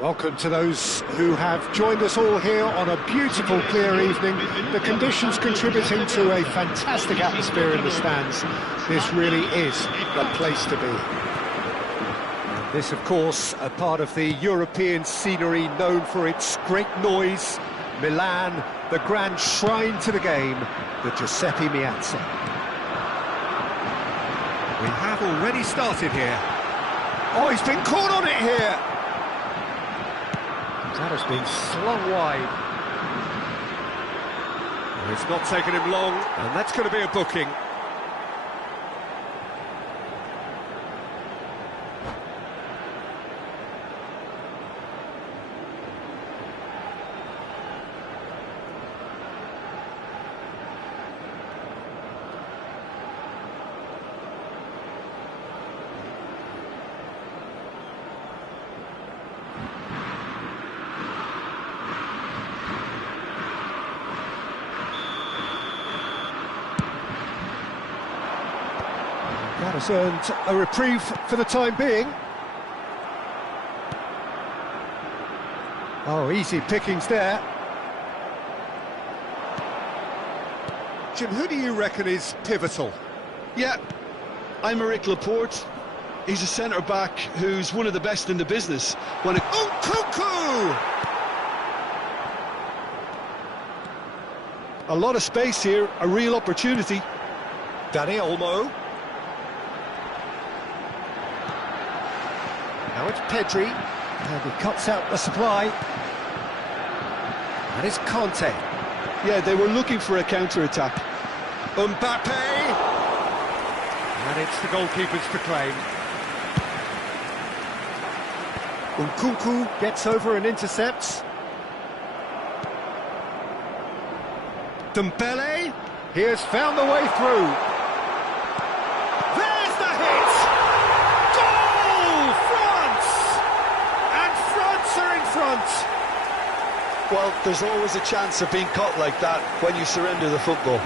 Welcome to those who have joined us all here on a beautiful, clear evening. The conditions contributing to a fantastic atmosphere in the stands. This really is the place to be. And this, of course, a part of the European scenery known for its great noise. Milan, the grand shrine to the game, the Giuseppe Meazza. We have already started here. Oh, he's been caught on it here. That has been slung wide. It's not taken him long, and that's going to be a booking. That has earned a reprieve for the time being. Oh, easy pickings there. Jim, who do you reckon is pivotal? Yeah, I'm Eric Laporte. He's a centre-back who's one of the best in the business. When it... Oh, Cuckoo! A lot of space here, a real opportunity. Danny Olmo. Now it's Pedri, and he cuts out the supply. And it's Conte. Yeah, they were looking for a counter-attack. Mbappe! And it's the goalkeeper's to claim. Nkunku gets over and intercepts. Dembele, he has found the way through. There's the hit! Goal! France! And France are in front. Well, there's always a chance of being caught like that when you surrender the football.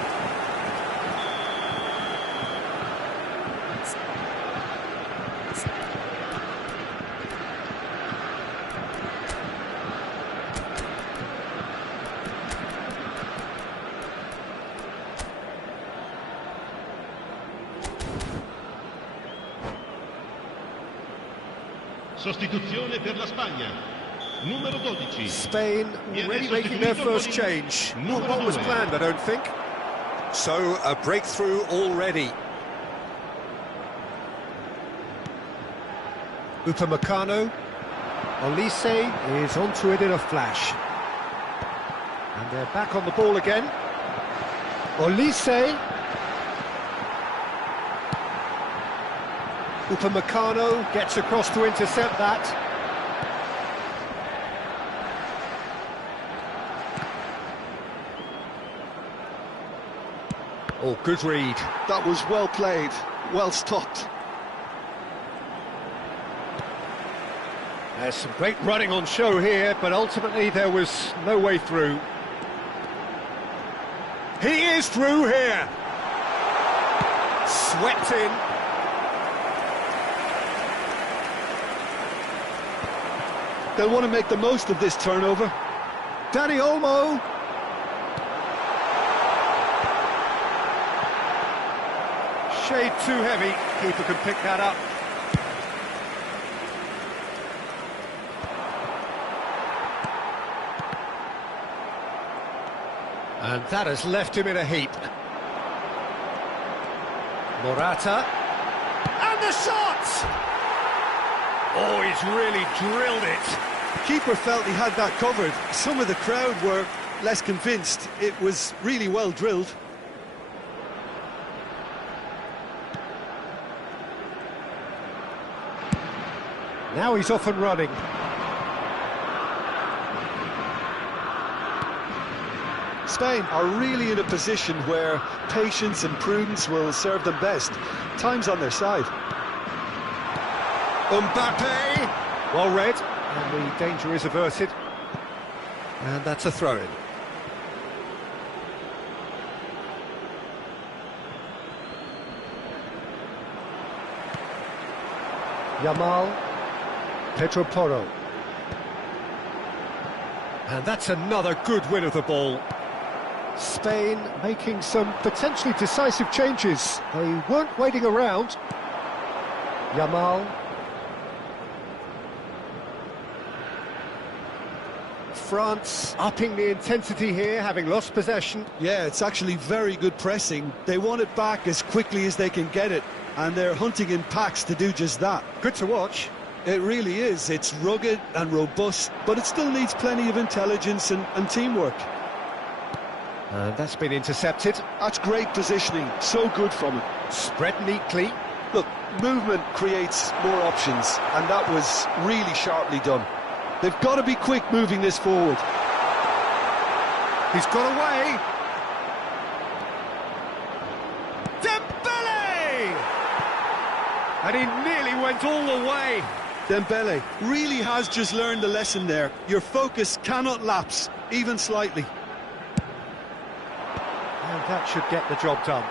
Sostituzione per la Spagna. Numero 12. Spain already making their first change. Not what was planned, I don't think. So, a breakthrough already. Upamecano. Olise is onto it in a flash. And they're back on the ball again. Olise. Upamecano gets across to intercept that. Oh, good read. That was well played, well stopped. There's some great running on show here, but ultimately there was no way through. He is through here. Swept in. They'll want to make the most of this turnover. Danny Olmo. Shade too heavy. Keeper can pick that up. And that has left him in a heap. Morata. And the shot! Oh, he's really drilled it. Keeper felt he had that covered. Some of the crowd were less convinced. It was really well drilled. Now he's off and running. Spain are really in a position where patience and prudence will serve them best. Time's on their side. Mbappe! Well read, and the danger is averted. And that's a throw-in. Yamal. Pedro Porro. And that's another good win of the ball. Spain making some potentially decisive changes. They weren't waiting around. Yamal. France upping the intensity here, having lost possession. Yeah, it's actually very good pressing. They want it back as quickly as they can get it, and they're hunting in packs to do just that. Good to watch. It really is. It's rugged and robust, but it still needs plenty of intelligence and teamwork. And that's been intercepted. That's great positioning, so good from him. Spread neatly. Look, movement creates more options, and that was really sharply done. They've got to be quick moving this forward. He's got away. Dembele! And he nearly went all the way. Dembele really has just learned a lesson there. Your focus cannot lapse, even slightly. And that should get the job done.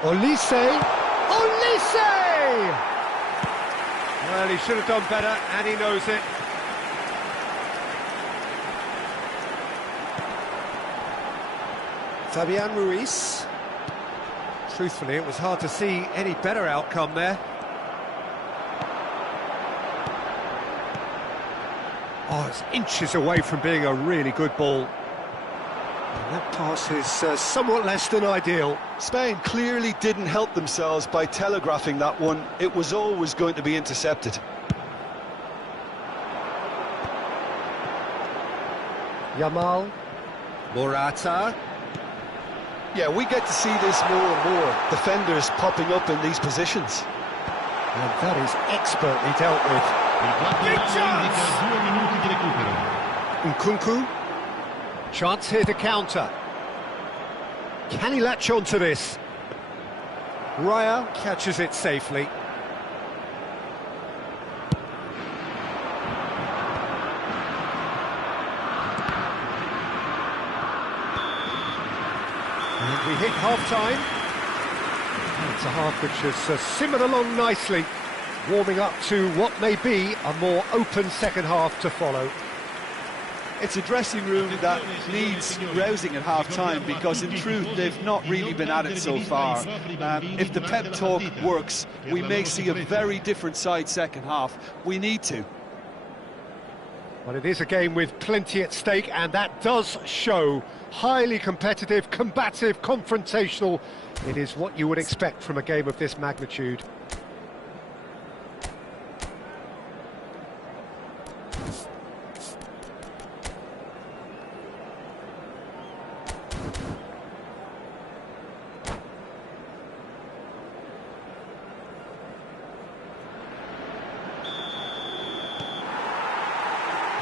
Olise! Olise! Well, he should have done better, and he knows it. Fabian Ruiz. Truthfully, it was hard to see any better outcome there. Oh, it's inches away from being a really good ball. And that pass is somewhat less than ideal. Spain clearly didn't help themselves by telegraphing that one. It was always going to be intercepted. Yamal. Morata. Yeah, we get to see this more and more. Defenders popping up in these positions. And that is expertly dealt with. Big chance! Nkunku. Chance here to counter. Can he latch on to this? Raya catches it safely. And we hit half-time. It's a half which has simmered along nicely, warming up to what may be a more open second half to follow. It's a dressing room that needs rousing at half-time because, in truth, they've not really been at it so far. If the pep talk works, we may see a very different side second half. We need to. But it is a game with plenty at stake, and that does show. Highly competitive, combative, confrontational. It is what you would expect from a game of this magnitude.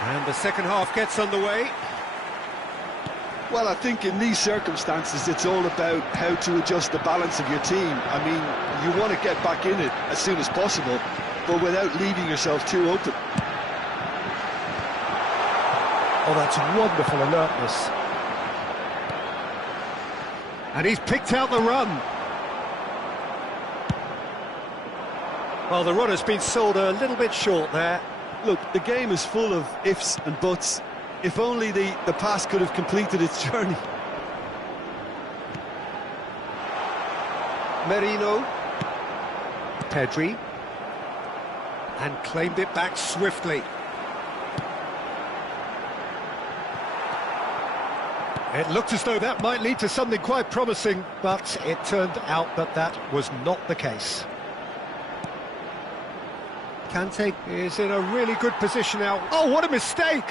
And the second half gets underway. Well, I think in these circumstances it's all about how to adjust the balance of your team. I mean, you want to get back in it as soon as possible, but without leaving yourself too open. Oh, that's wonderful alertness. And he's picked out the run. Well, the run has been sold a little bit short there. Look, the game is full of ifs and buts. If only the pass could have completed its journey. Merino. Pedri. And claimed it back swiftly. It looked as though that might lead to something quite promising, but it turned out that that was not the case. Kante is in a really good position now. Oh, what a mistake!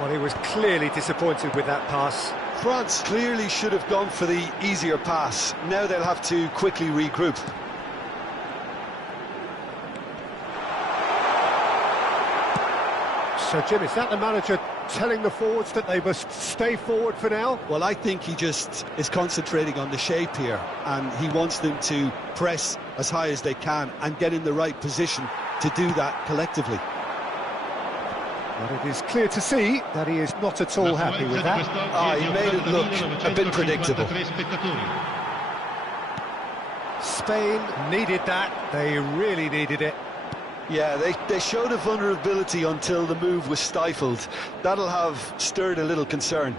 Well, he was clearly disappointed with that pass. France clearly should have gone for the easier pass. Now they'll have to quickly regroup. So, Jim, is that the manager telling the forwards that they must stay forward for now? Well, I think he just is concentrating on the shape here, and he wants them to press as high as they can and get in the right position to do that collectively. But it is clear to see that he is not at all happy with that. He made it look a bit predictable. Spain needed that. They really needed it. Yeah, they showed a vulnerability until the move was stifled. That'll have stirred a little concern.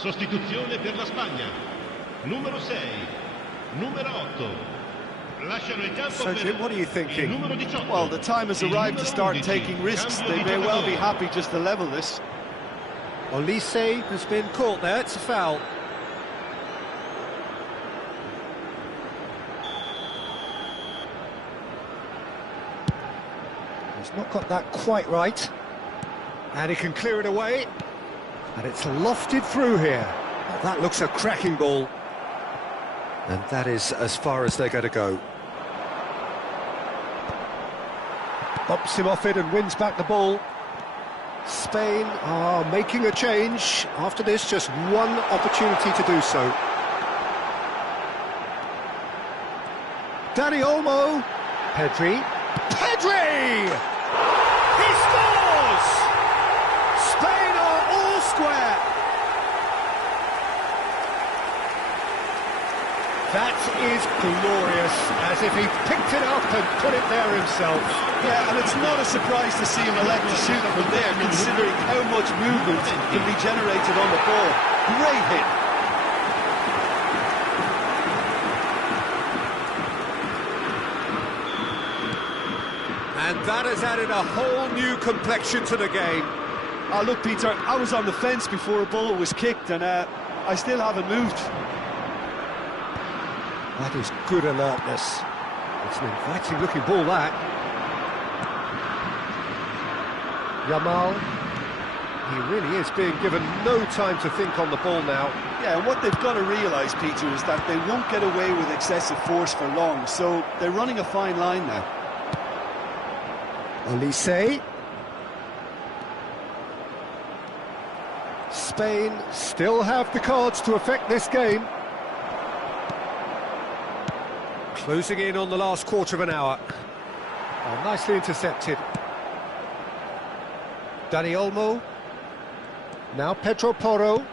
Sostituzione per la Spagna. Numero 6, numero 8. Lasciano il campo So, Jim, what are you il thinking? numero 18. Well, the time has arrived to start taking risks. They may well be happy just to level this. Olise has been caught there. It's a foul. He's not got that quite right. And he can clear it away. And it's lofted through here. Oh, that looks a cracking ball. And that is as far as they're going to go. Bumps him off it and wins back the ball. Spain are making a change. After this, just one opportunity to do so. Dani Olmo. Pedri. Pedri! He scores! Spain are all square. That is glorious, as if he picked it up and put it there himself. Yeah, and it's not a surprise to see him elect to shoot from there, considering how much movement can be generated on the ball. Great hit. And that has added a whole new complexion to the game. Oh, look, Peter, I was on the fence before a ball was kicked, and I still haven't moved. That is good alertness. It's an inviting-looking ball, that. Yamal. He really is being given no time to think on the ball now. Yeah, and what they've got to realise, Peter, is that they won't get away with excessive force for long, so they're running a fine line now. Olise. Spain still have the cards to affect this game. Closing in on the last quarter of an hour. Oh, nicely intercepted. Dani Olmo. Now Pedro Porro.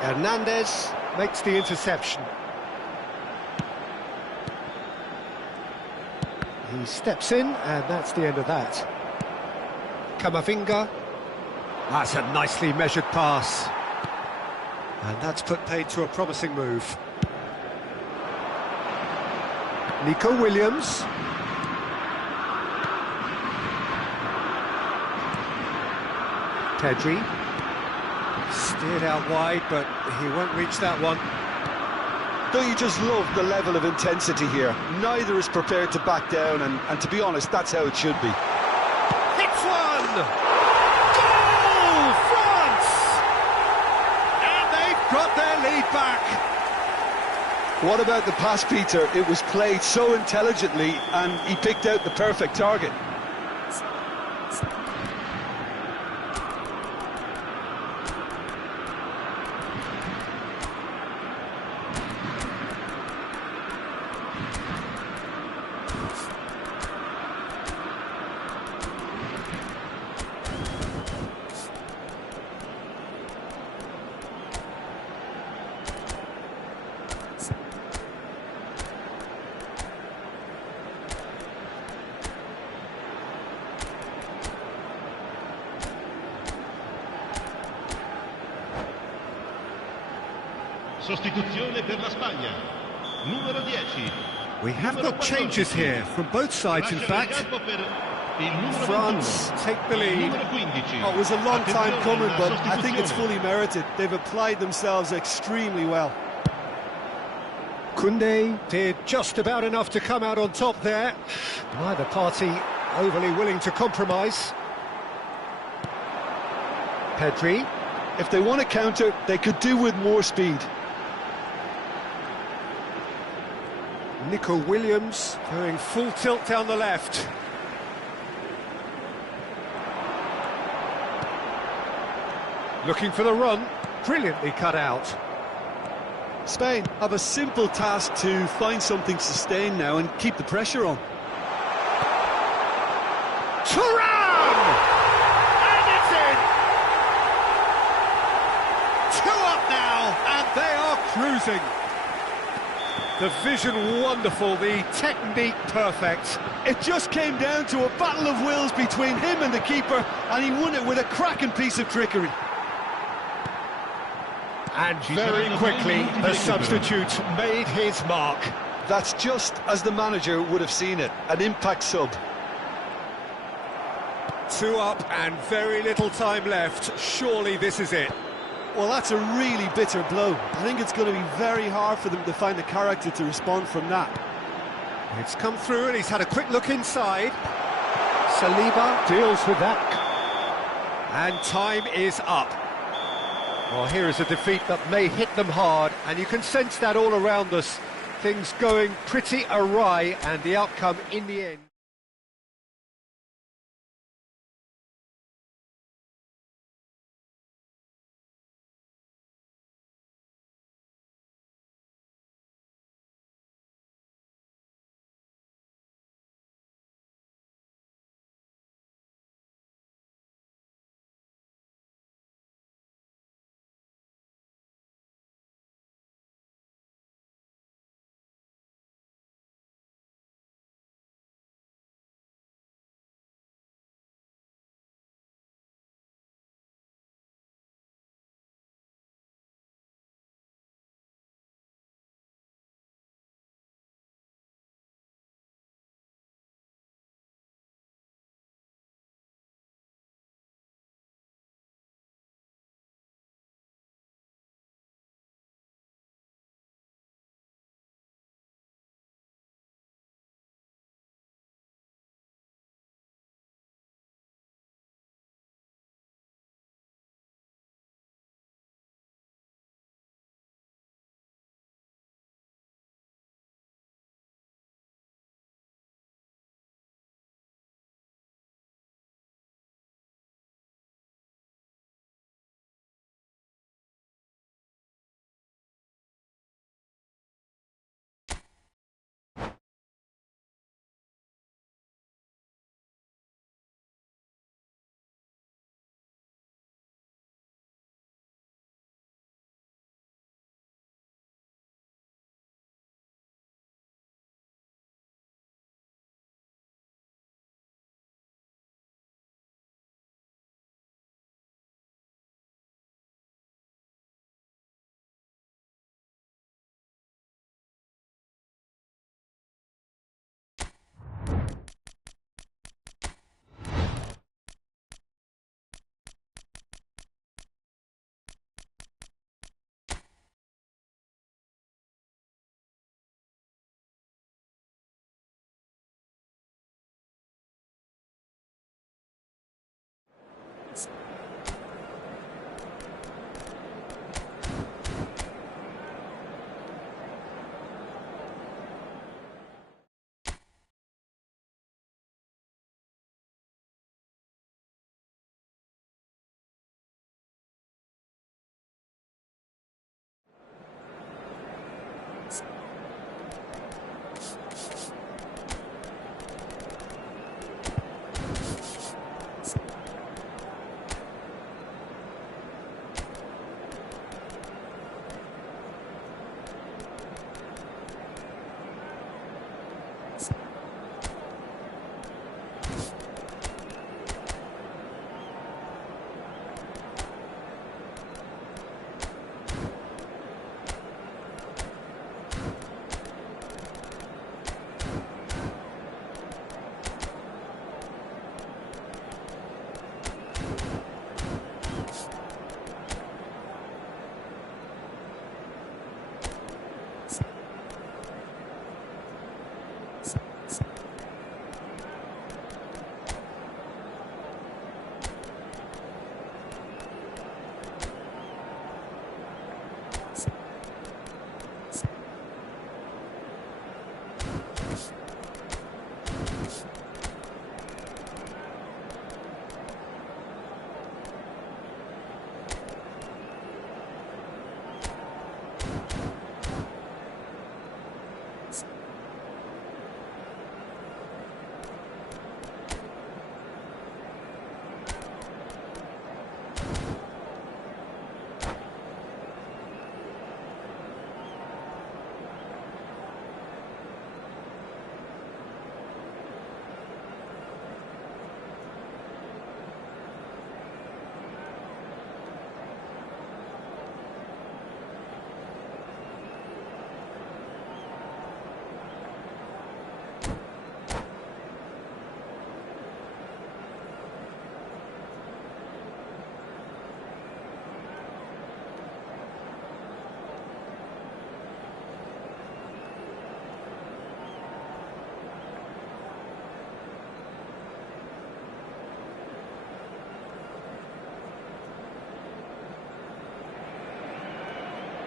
Hernandez makes the interception. He steps in, and that's the end of that. Camavinga. That's a nicely measured pass. And that's put paid to a promising move. Nico Williams. Pedri. Steered out wide, but he won't reach that one. Don't you just love the level of intensity here? Neither is prepared to back down, and to be honest, that's how it should be. Hits one! Goal! France! And they've got their lead back. What about the pass, Peter? It was played so intelligently, and he picked out the perfect target. Sostituzione per la Spagna. Numero 10. We have got changes here from both sides, in fact. France take the lead. Oh, it was a long time coming, but I think it's fully merited. They've applied themselves extremely well. Koundé did just about enough to come out on top there. Neither party overly willing to compromise. Pedri. If they want to counter, they could do with more speed. Nico Williams going full tilt down the left. Looking for the run, brilliantly cut out. Spain have a simple task to find something sustained now and keep the pressure on. Turan! And it's in! 2 up now, and they are cruising. The vision wonderful, the technique perfect. It just came down to a battle of wills between him and the keeper, and he won it with a cracking piece of trickery. And very quickly, the substitute made his mark. That's just as the manager would have seen it, an impact sub. 2 up and very little time left. Surely this is it. Well, that's a really bitter blow. I think it's going to be very hard for them to find the character to respond from that. It's come through and he's had a quick look inside. Saliba deals with that. And time is up. Well, here is a defeat that may hit them hard, and you can sense that all around us. Things going pretty awry, and the outcome in the end.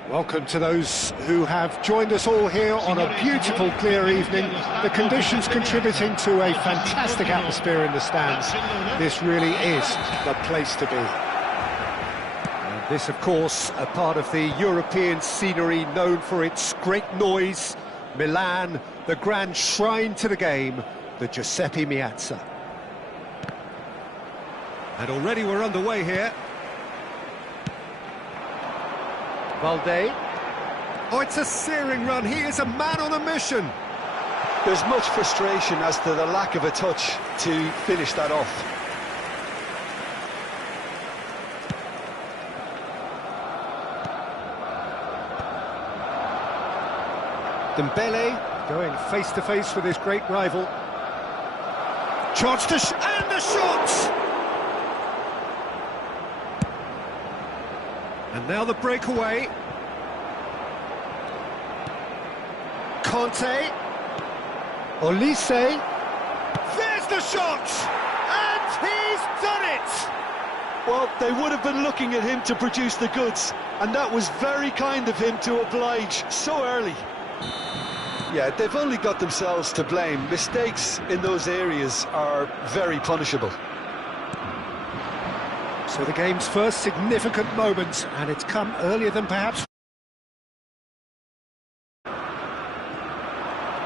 Welcome to those who have joined us all here on a beautiful, clear evening. The conditions contributing to a fantastic atmosphere in the stands. This really is the place to be. And this, of course, a part of the European scenery known for its great noise. Milan, the grand shrine to the game, the Giuseppe Meazza. And already we're underway here. Valde. Oh, it's a searing run. He is a man on a mission. There's much frustration as to the lack of a touch to finish that off. Dembele going face-to-face with his great rival. Chance to and a shot! And now the breakaway. Conte. Olise. There's the shot! And he's done it! Well, they would have been looking at him to produce the goods, and that was very kind of him to oblige so early. Yeah, they've only got themselves to blame. Mistakes in those areas are very punishable. So the game's first significant moment, and it's come earlier than perhaps.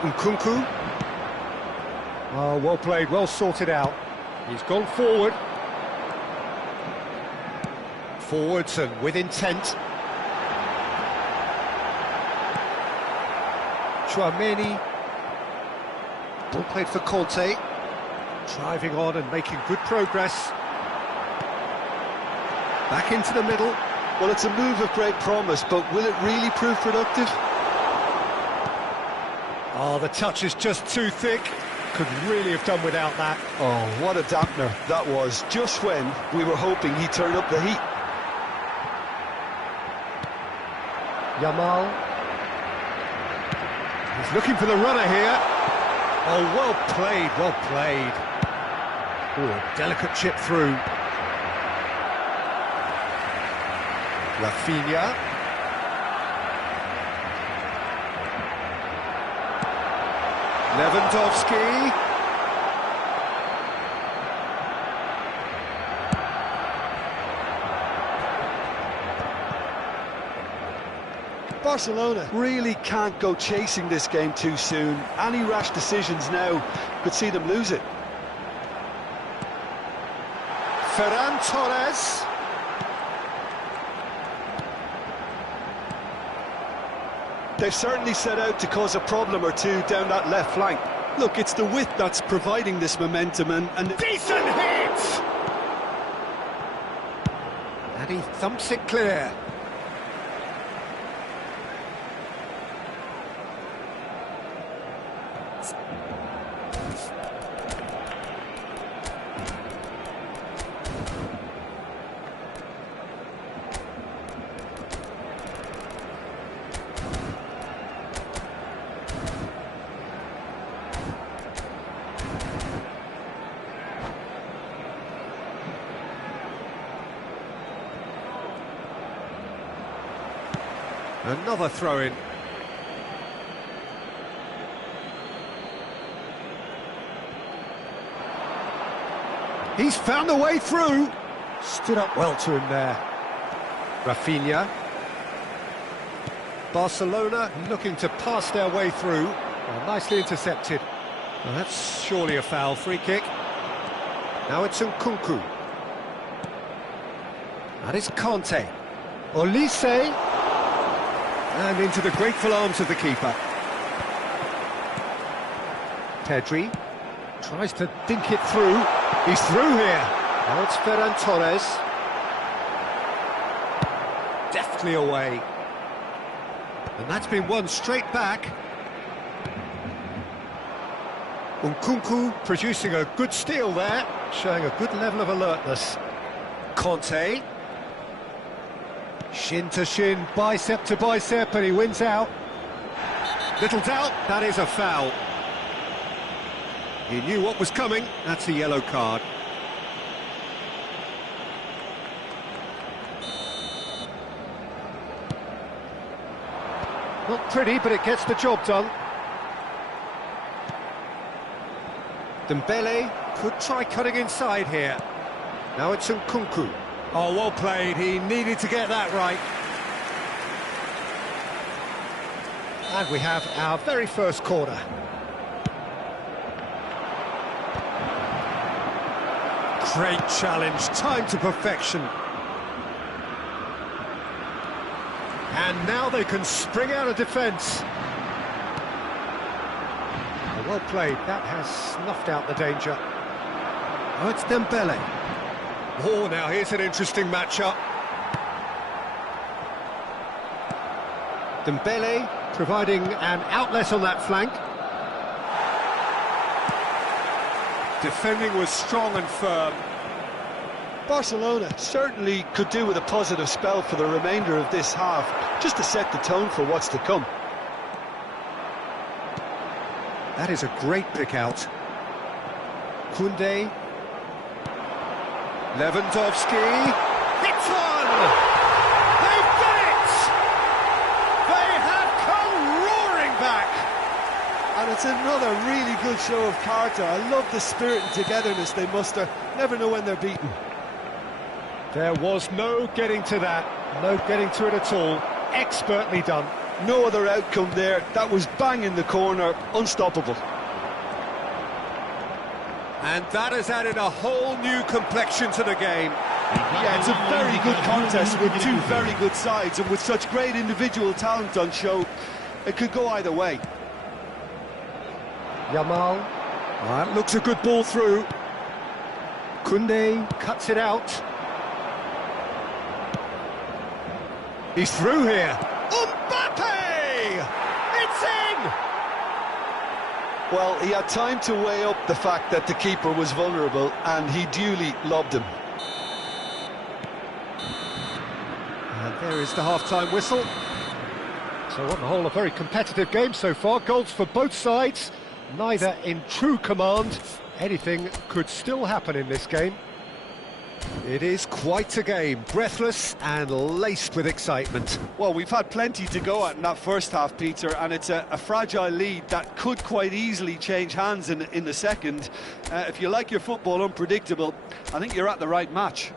Nkunku. Oh, well played, well sorted out. He's gone forward. Forwards and with intent. Chouameni. Ball played for Conte. Driving on and making good progress. Back into the middle. Well, it's a move of great promise, but will it really prove productive? Oh, the touch is just too thick. Could really have done without that. Oh, what a dampener that was, just when we were hoping he'd turn up the heat. Yamal. He's looking for the runner here. Oh, well played, well played. Oh, a delicate chip through. Rafinha. Lewandowski. Barcelona really can't go chasing this game too soon. Any rash decisions now could see them lose it. Ferran Torres. They've certainly set out to cause a problem or two down that left flank. Look, it's the width that's providing this momentum and Decent hit! And he thumps it clear. Another throw-in. He's found a way through. Stood up well to him there. Rafinha. Barcelona looking to pass their way through. Well, nicely intercepted. Well, that's surely a foul. Free kick. Now it's Nkunku. That is Conte. Olise. And into the grateful arms of the keeper. Pedri tries to dink it through. He's through here. Now it's Ferran Torres. Deftly away. And that's been won straight back. Nkunku producing a good steal there, showing a good level of alertness. Conte. Shin to shin, bicep to bicep, and he wins out. Little doubt, that is a foul. He knew what was coming, that's a yellow card. Not pretty, but it gets the job done. Dembele could try cutting inside here. Now it's Nkunku. Oh, well played. He needed to get that right. And we have our very first corner. Great challenge, time to perfection. And now they can spring out of defence. Well played, that has snuffed out the danger. Oh, it's Dembele. Oh, now here's an interesting matchup. Dembele providing an outlet on that flank. Defending was strong and firm. Barcelona certainly could do with a positive spell for the remainder of this half, just to set the tone for what's to come. That is a great pick out. Koundé. Lewandowski. It's one! They've done it! They have come roaring back! And it's another really good show of character. I love the spirit and togetherness they muster. Never know when they're beaten. There was no getting to that. No getting to it at all. Expertly done. No other outcome there. That was bang in the corner. Unstoppable. And that has added a whole new complexion to the game. Yeah, it's a very good contest with two very good sides, and with such great individual talent on show, it could go either way. Yamal. That looks a good ball through. Koundé cuts it out. He's through here. Mbappe! It's in! Well, he had time to weigh up the fact that the keeper was vulnerable, and he duly lobbed him. And there is the half-time whistle. So on the whole, a very competitive game so far. Goals for both sides, neither in true command. Anything could still happen in this game. It is quite a game, breathless and laced with excitement. Well, we've had plenty to go at in that first half, Peter, and it's a fragile lead that could quite easily change hands in the second. If you like your football unpredictable, I think you're at the right match.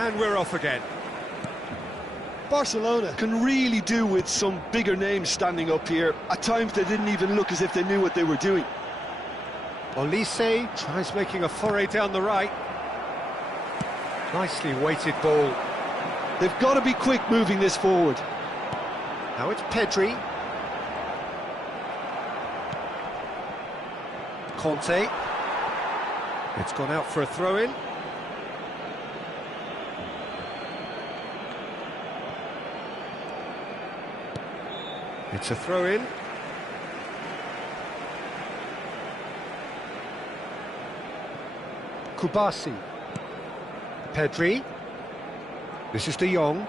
And we're off again. Barcelona can really do with some bigger names standing up here. At times they didn't even look as if they knew what they were doing. Olise tries making a foray down the right. Nicely weighted ball. They've got to be quick moving this forward. Now it's Pedri. Conte. It's gone out for a throw-in. It's a throw-in. Kubasi. Pedri. This is De Jong.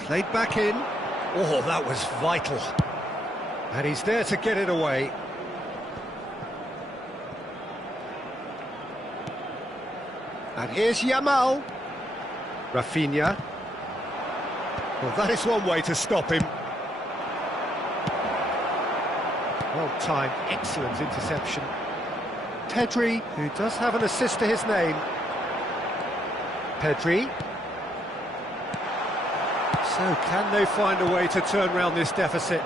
Played back in. Oh, that was vital. And he's there to get it away. And here's Yamal. Rafinha. Well, that is one way to stop him. Well timed, excellent interception. Pedri, who does have an assist to his name. Pedri. So, can they find a way to turn around this deficit?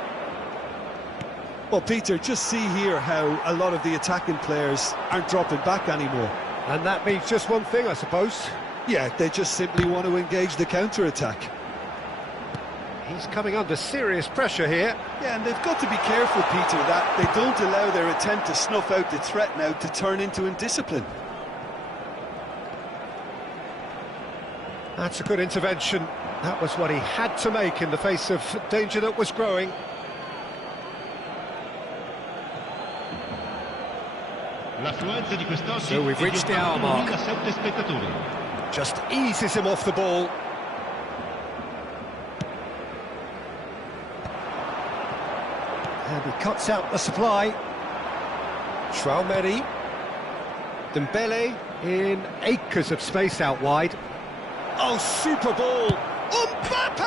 Well, Peter, just see here how a lot of the attacking players aren't dropping back anymore. And that means just one thing, I suppose. Yeah, they just simply want to engage the counter-attack. He's coming under serious pressure here. Yeah, and they've got to be careful, Peter, that they don't allow their attempt to snuff out the threat now to turn into indiscipline. That's a good intervention. That was what he had to make in the face of danger that was growing. L'affluenza di quest'oggi So we've reached the hour mark. 7 spettatori. Just eases him off the ball. And he cuts out the supply. Traoré. Dembele in acres of space out wide. Oh, super ball! Mbappe!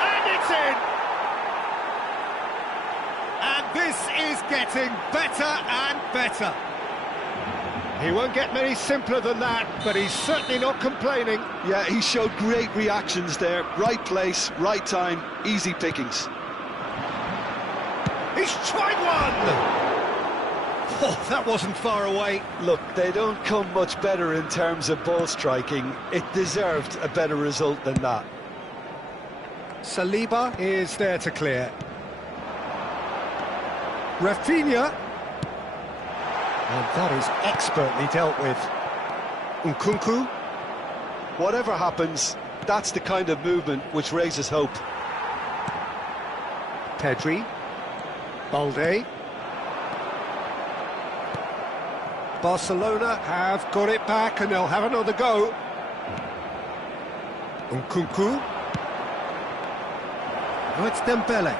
And it's in! And this is getting better and better. He won't get many simpler than that, but he's certainly not complaining. Yeah, he showed great reactions there. Right place, right time, easy pickings. He's tried one! Oh, that wasn't far away. Look, they don't come much better in terms of ball striking. It deserved a better result than that. Saliba is there to clear. Rafinha. And that is expertly dealt with. Nkunku. Whatever happens, that's the kind of movement which raises hope. Pedri. Balde. Barcelona have got it back and they'll have another go. Nkunku. Now it's Dembele.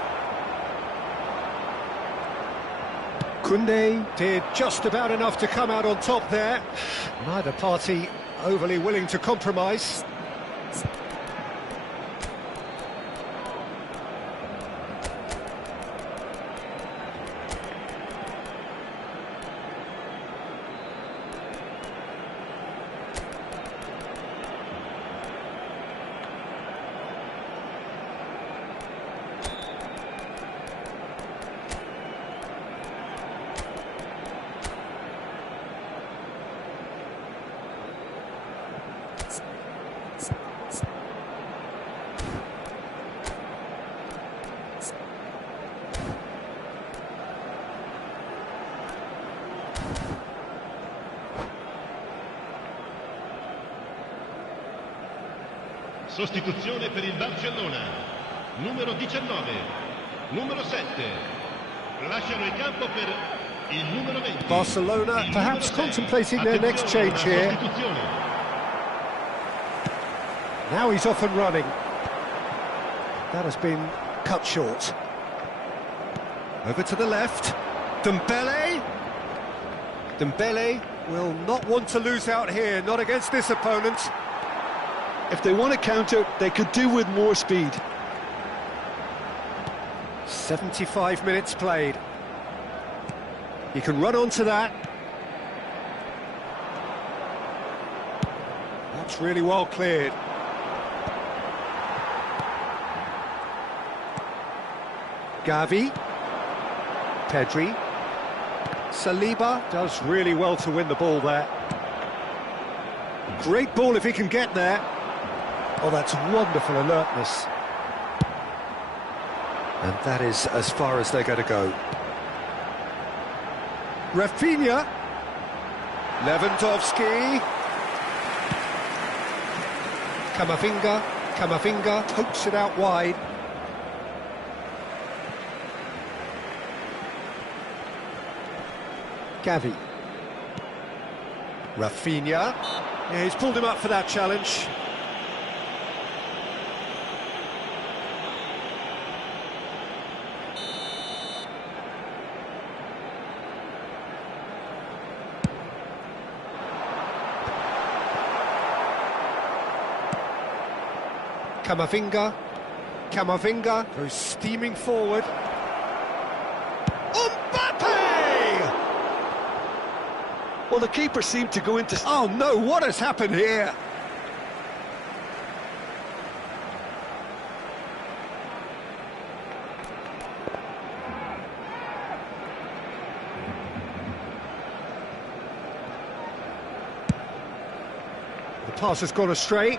Koundé did just about enough to come out on top there. Neither party overly willing to compromise. Sostituzione per il Barcellona. Numero 19, numero 7. Lasciano il campo per il numero 20. Barcelona perhaps contemplating their next change here. Now he's off and running. That has been cut short. Over to the left. Dembele. Dembele will not want to lose out here, not against this opponent. If they want to counter, they could do with more speed. 75 minutes played. He can run onto that. That's really well cleared. Gavi. Pedri. Saliba does really well to win the ball there. Great ball if he can get there. Oh, that's wonderful alertness. And that is as far as they're going to go. Rafinha. Lewandowski. Camavinga pokes it out wide. Gavi. Rafinha. Yeah, he's pulled him up for that challenge. Camavinga goes steaming forward. Mbappe! Well, the keeper seemed to go into... Oh no, what has happened here? The pass has gone astray.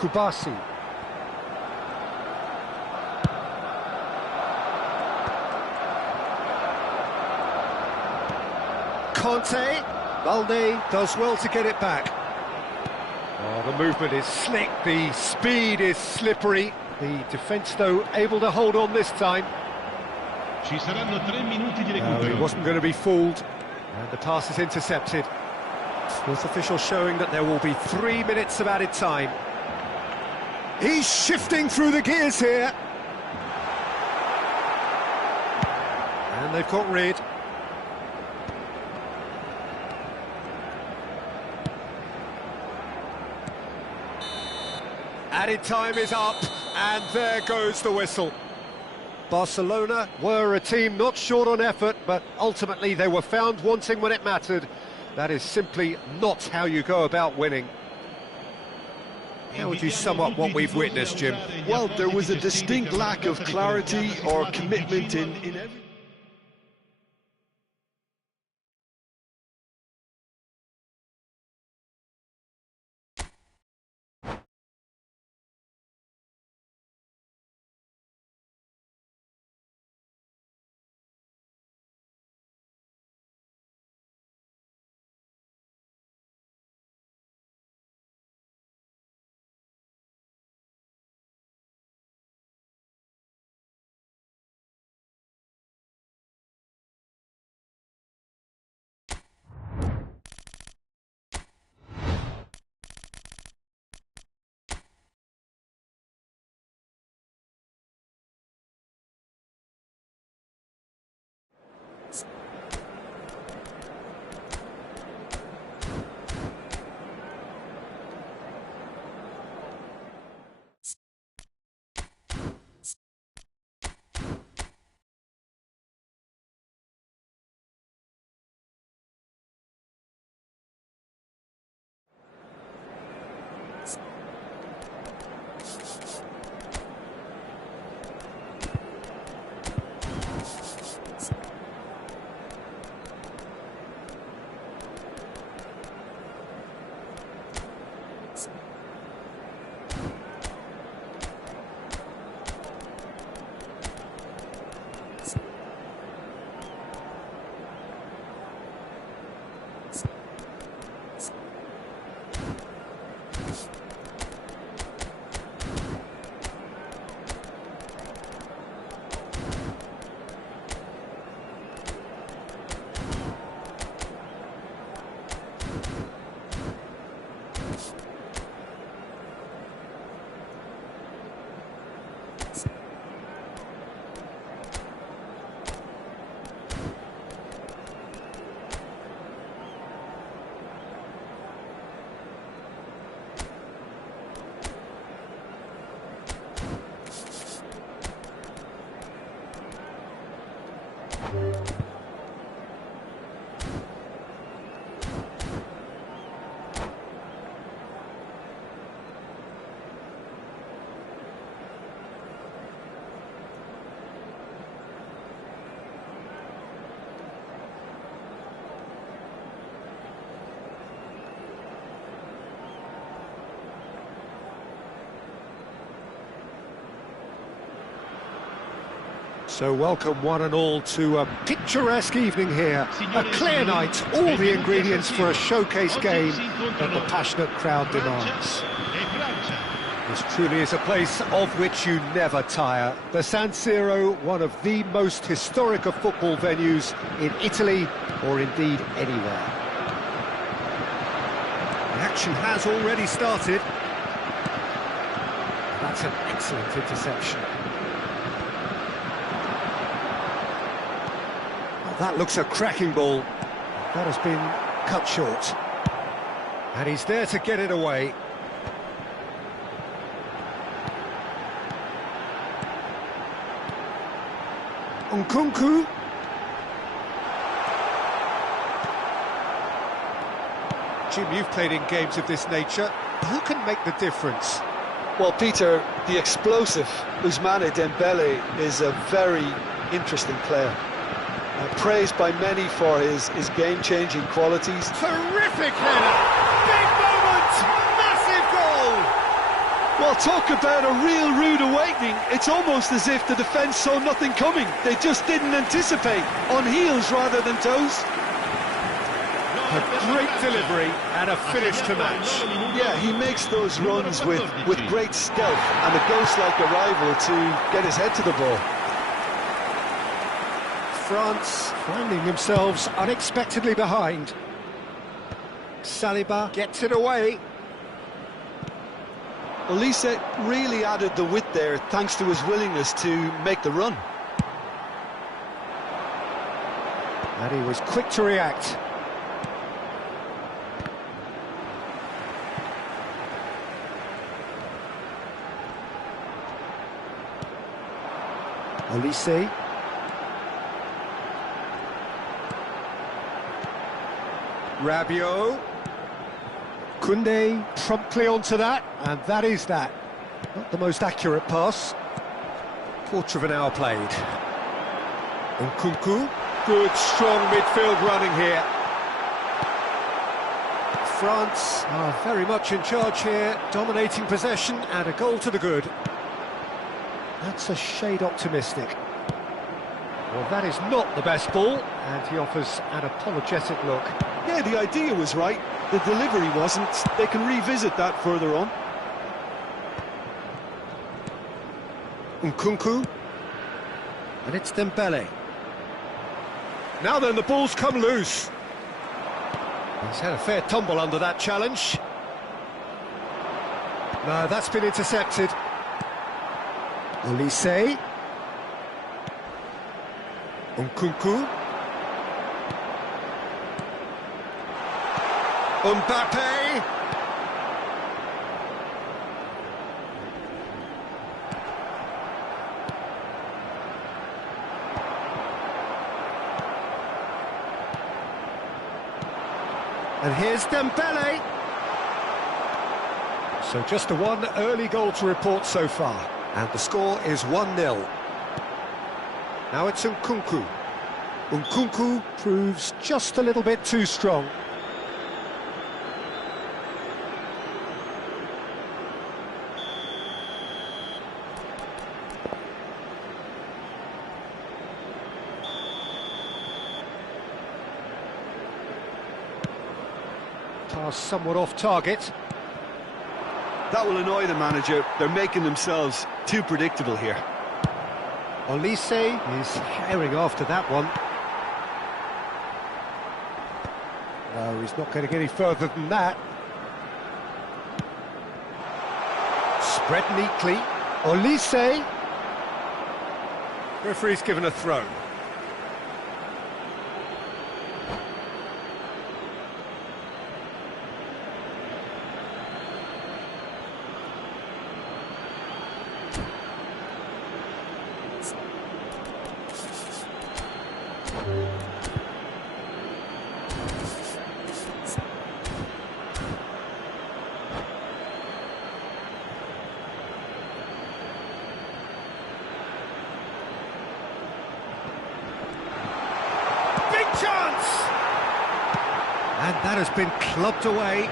Kubasi. Conte. Balde does well to get it back. Oh, the movement is slick, the speed is slippery. The defence, though, able to hold on this time. Ci saranno 3 minuti di No, he recupero. wasn't going to be fooled. And the pass is intercepted. Sports official showing that there will be 3 minutes of added time. He's shifting through the gears here. And they've got rid. Added time is up, and there goes the whistle. Barcelona were a team not short on effort, but ultimately they were found wanting when it mattered. That is simply not how you go about winning. How would you sum up what we've witnessed, Jim? Well, there was a distinct lack of clarity or commitment in every... So welcome one and all to a picturesque evening here. A clear night, all the ingredients for a showcase game that the passionate crowd demands. This truly is a place of which you never tire. The San Siro, one of the most historic of football venues in Italy, or indeed anywhere. The action has already started. That's an excellent interception. That looks a cracking ball. That has been cut short. And he's there to get it away. Nkunku. Jim, you've played in games of this nature. Who can make the difference? Well, Peter, the explosive Ousmane Dembele is a very interesting player. Praised by many for his game-changing qualities. Terrific header! Big moment! Massive goal! Well, talk about a real rude awakening. It's almost as if the defence saw nothing coming. They just didn't anticipate. On heels rather than toes. A great delivery and a finish to match. Yeah, he makes those runs with great stealth and a ghost-like arrival to get his head to the ball. France finding themselves unexpectedly behind. Saliba gets it away. Olise really added the width there thanks to his willingness to make the run. And he was quick to react. Olise. Rabiot. Koundé promptly onto that, and that is that. Not the most accurate pass. Quarter of an hour played. Nkunku. Good, strong midfield running here. France are very much in charge here, dominating possession and a goal to the good. That's a shade optimistic. Well, that is not the best ball, and he offers an apologetic look. Yeah, the idea was right, the delivery wasn't. They can revisit that further on. Nkunku. And it's Dembele. Now then, the ball's come loose. He's had a fair tumble under that challenge. No, that's been intercepted. Olise. Nkunku. Mbappe. And here's Dembele. So just a one early goal to report so far. And the score is 1-0. Now it's Nkunku. Nkunku proves just a little bit too strong. Pass somewhat off target. That will annoy the manager. They're making themselves too predictable here. Olise is herring after that one. No, he's not going to get any further than that. Spread neatly. Olise. Referee's given a throw. And that has been clubbed away.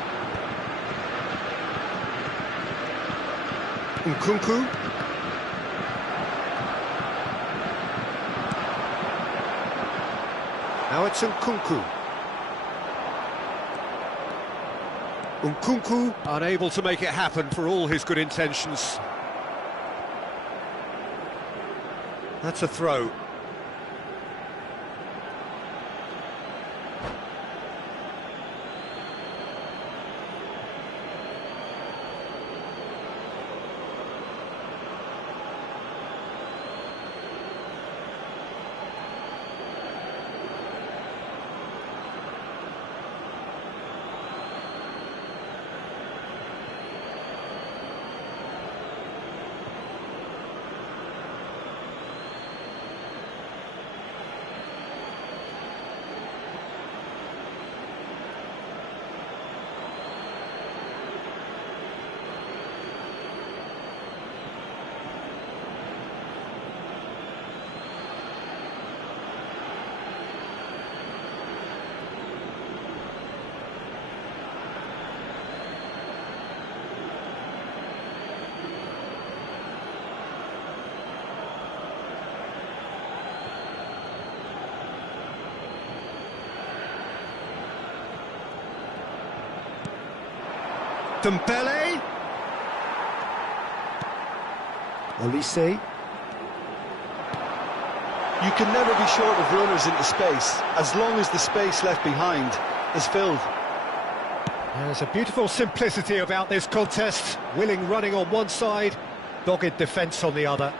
Nkunku. Now it's Nkunku. Nkunku unable to make it happen for all his good intentions. That's a throw. Dembele. Olise. You can never be short of runners into space, as long as the space left behind is filled. There's a beautiful simplicity about this contest. Willing running on one side, dogged defence on the other.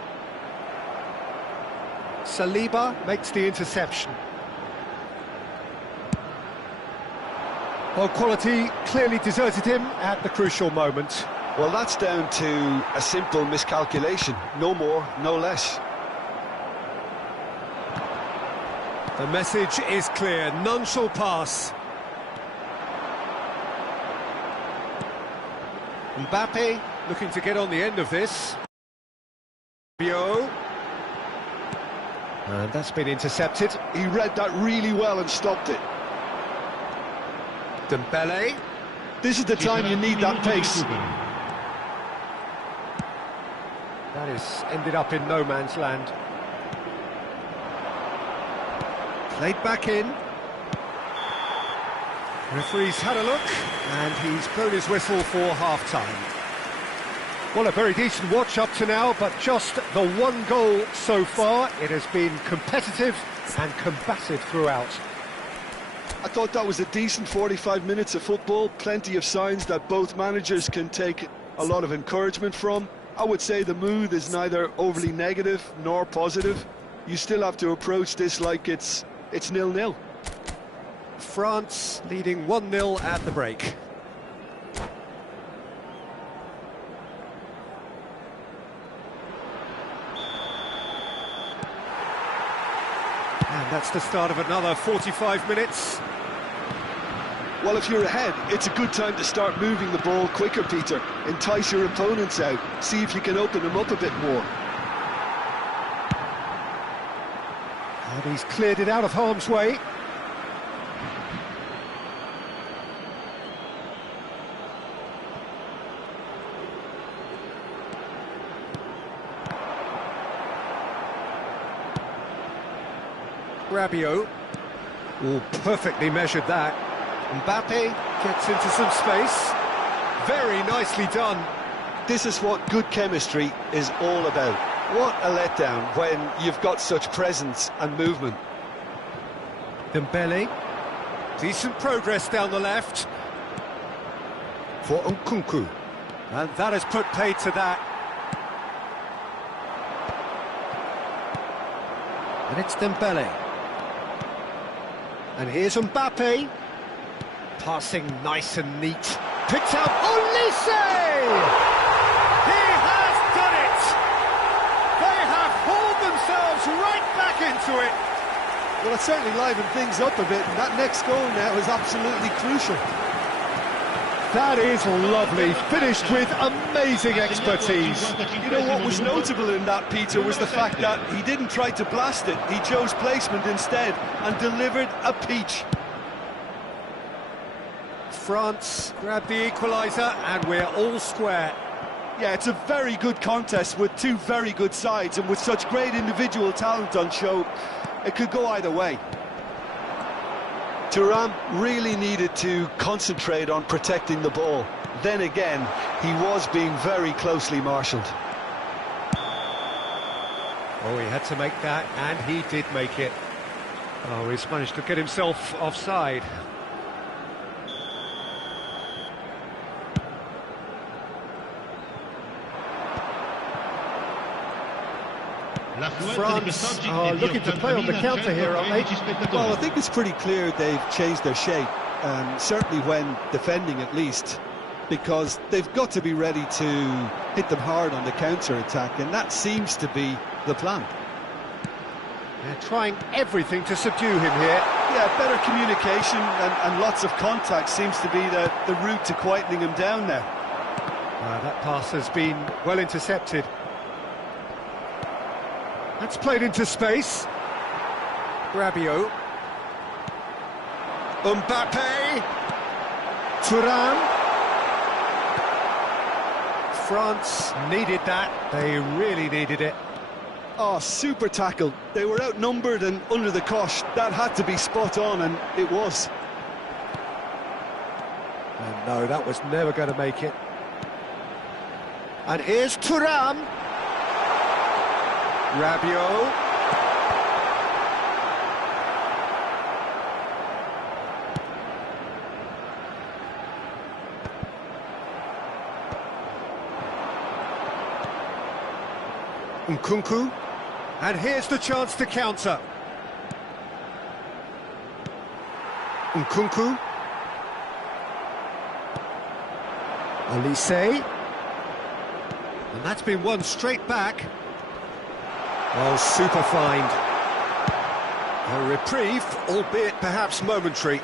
Saliba makes the interception. Well, quality clearly deserted him at the crucial moment. Well, that's down to a simple miscalculation. No more, no less. The message is clear, none shall pass. Mbappe looking to get on the end of this. And that's been intercepted. He read that really well and stopped it. Dembele. This is the time you need that pace. That is ended up in no man's land. Played back in. Referee's had a look, and he's blown his whistle for half-time. Well, a very decent watch up to now, but just the one goal so far. It has been competitive and combative throughout. I thought that was a decent 45 minutes of football. Plenty of signs that both managers can take a lot of encouragement from. I would say the mood is neither overly negative nor positive. You still have to approach this like it's 0-0. France leading 1-0 at the break. And that's the start of another 45 minutes. Well, if you're ahead, it's a good time to start moving the ball quicker, Peter. Entice your opponents out. See if you can open them up a bit more. And he's cleared it out of harm's way. Rabiot. Oh, perfectly measured that. Mbappe gets into some space. Very nicely done. This is what good chemistry is all about. What a letdown when you've got such presence and movement. Dembele. Decent progress down the left. For Nkunku. And that has put paid to that. And it's Dembele. And here's Mbappe. Passing nice and neat. Picked out Olise! He has done it! They have hauled themselves right back into it. Well, it certainly livened things up a bit, and that next goal now is absolutely crucial. That is lovely, finished with amazing expertise. You know what was notable in that, Peter, was the fact that he didn't try to blast it. He chose placement instead and delivered a peach. France grabbed the equaliser and we're all square. Yeah, it's a very good contest with two very good sides, and with such great individual talent on show, it could go either way. Thuram really needed to concentrate on protecting the ball. Then again, he was being very closely marshalled. Oh, he had to make that, and he did make it. Oh, he's managed to get himself offside. France are looking to play on the counter here, aren't they? Well, I think it's pretty clear they've changed their shape, certainly when defending at least, because they've got to be ready to hit them hard on the counter-attack, and that seems to be the plan. They're trying everything to subdue him here. Yeah, better communication and lots of contact seems to be the route to quietening him down now. That pass has been well intercepted. That's played into space. Rabiot. Mbappe. Thuram. France needed that. They really needed it. Oh, super tackle. They were outnumbered and under the cosh. That had to be spot on, and it was. And no, that was never going to make it. And here's Thuram. Rabiot. Nkunku. And here's the chance to counter. Nkunku. Olise. And that's been won straight back. Oh, super find. A reprieve, albeit perhaps momentary.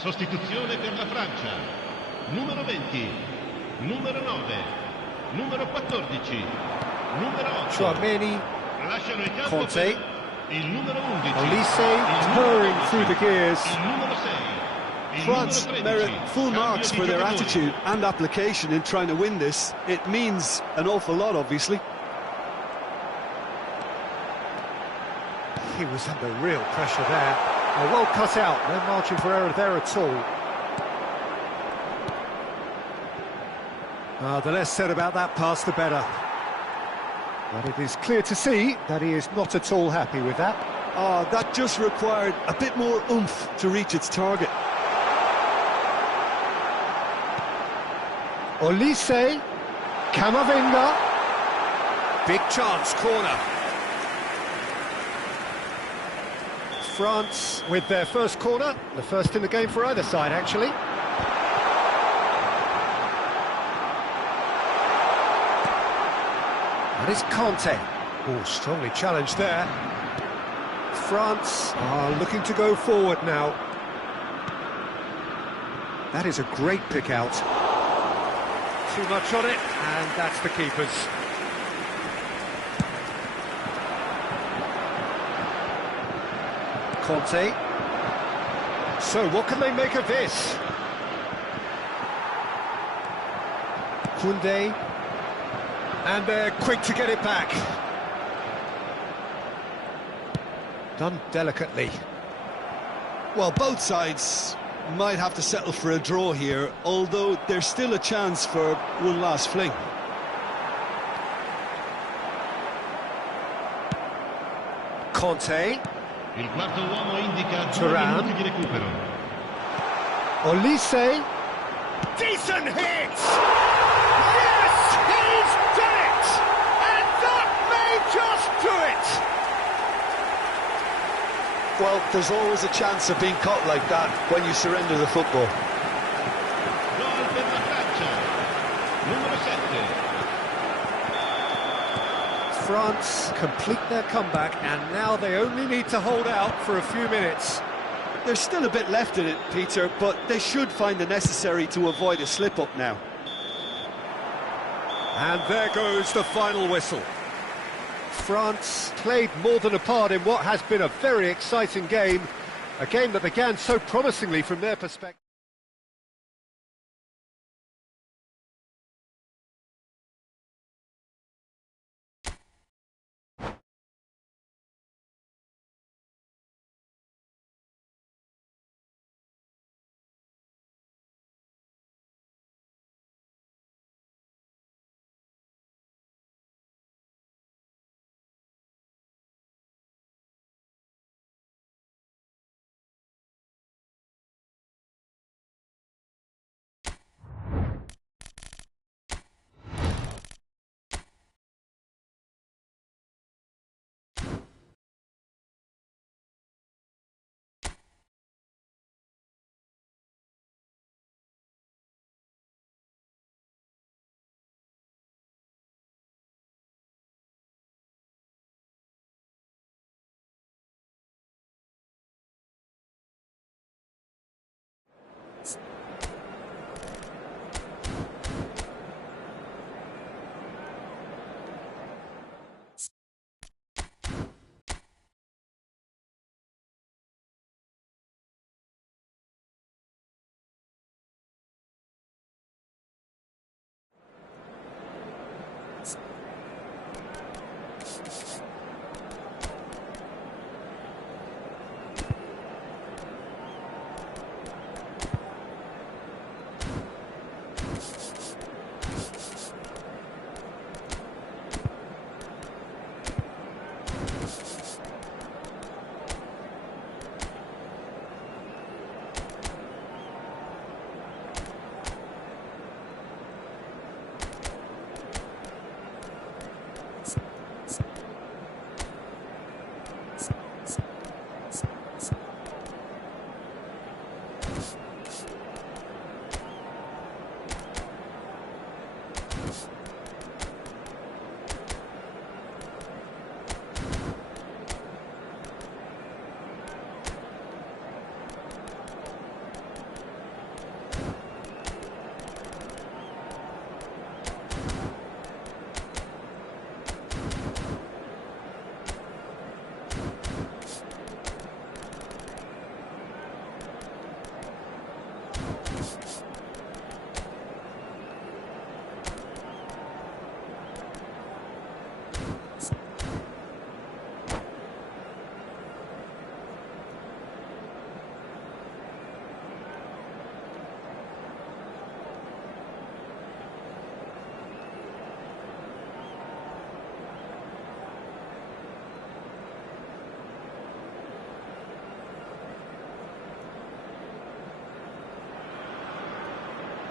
Sostituzione per la Francia. Numero 20, numero 9, numero 14, numero 8. Chouameni. Lasciano il campo Conte. per il numero 11. Olise purring through the gears. Il numero 6. Il France numero 13. merit full Cambio marks di for their giocatori. attitude and application in trying to win this. It means an awful lot, obviously. He was under real pressure there. Well cut out, no margin for error there at all. The less said about that pass, the better. But it is clear to see that he is not at all happy with that. That just required a bit more oomph to reach its target. Olise, Camavinga. Big chance, corner. France with their first corner, the first in the game for either side, actually. That is Conte. Oh, strongly challenged there. France are looking to go forward now. That is a great pick out. Too much on it, and that's the keeper's. Conte. So what can they make of this? Koundé. And they're quick to get it back. Done delicately. Well, both sides might have to settle for a draw here, although there's still a chance for one last fling. Conte. Il quarto uomo indica 2 Thuram. minuti di recupero. Olise. Decent hit! Yes, he's done it! And that may just do it! Well, there's always a chance of being caught like that when you surrender the football. Gol per la Francia. Numero 7. France complete their comeback, and now they only need to hold out for a few minutes. There's still a bit left in it, Peter, but they should find the necessary to avoid a slip-up now. And there goes the final whistle. France played more than a part in what has been a very exciting game, a game that began so promisingly from their perspective.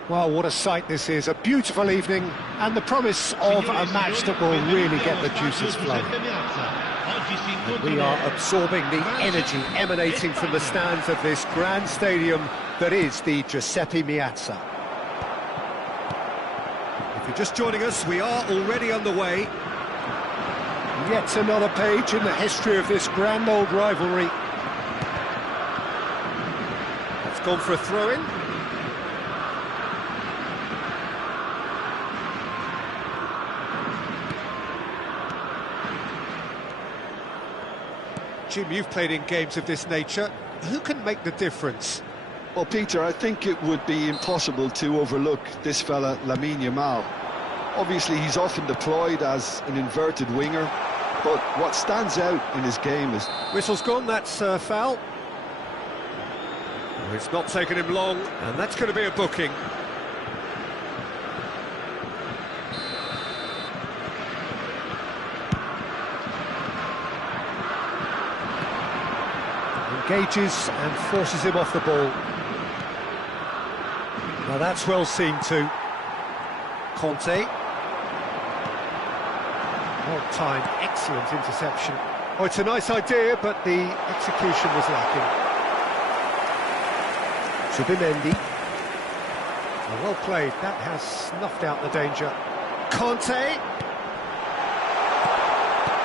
Well, what a sight this is, a beautiful evening, and the promise of a match that will really get the juices flowing. And we are absorbing the energy emanating from the stands of this grand stadium that is the Giuseppe Meazza. If you're just joining us, we are already on the way. Yet another page in the history of this grand old rivalry. It's gone for a throw-in. Jim, you've played in games of this nature. Who can make the difference? Well, Peter, I think it would be impossible to overlook this fella, Lamine Yamal. Obviously, he's often deployed as an inverted winger, but what stands out in his game is... Whistle's gone, that's foul. Oh, it's not taken him long, and that's going to be a booking. Engages and forces him off the ball. Now that's well seen too. Conte. Well timed, excellent interception. Oh, it's a nice idea, but the execution was lacking. Subimendi. Oh, well played, that has snuffed out the danger. Conte.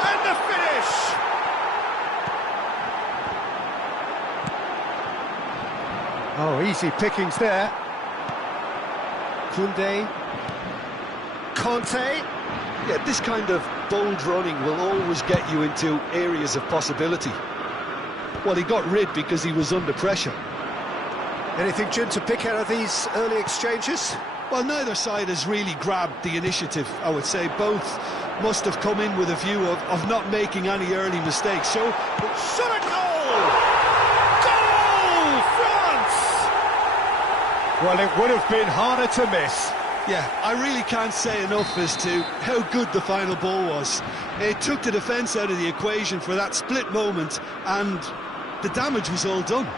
And the finish! Oh, easy pickings there. Koundé. Conte. Yeah, this kind of bold running will always get you into areas of possibility. Well, he got rid because he was under pressure. Anything, Jim, to pick out of these early exchanges? Well, neither side has really grabbed the initiative, I would say. Both must have come in with a view of not making any early mistakes. So, shot a goal! Goal! France! Well, it would have been harder to miss. Yeah, I really can't say enough as to how good the final ball was. It took the defence out of the equation for that split moment, and the damage was all done.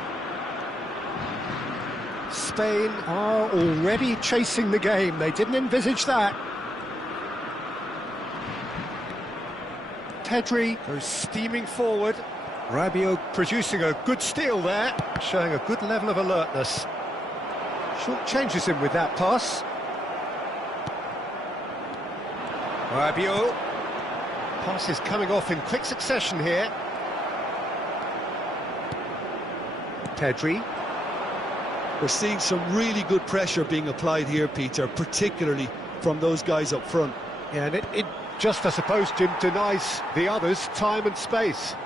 Spain are already chasing the game. They didn't envisage that. Pedri goes steaming forward. Rabiot producing a good steal there, showing a good level of alertness. Short changes him with that pass. Rabiot. Passes coming off in quick succession here. Pedri. We're seeing some really good pressure being applied here, Peter, particularly from those guys up front. Yeah, and it just, I suppose, Jim, denies the others time and space.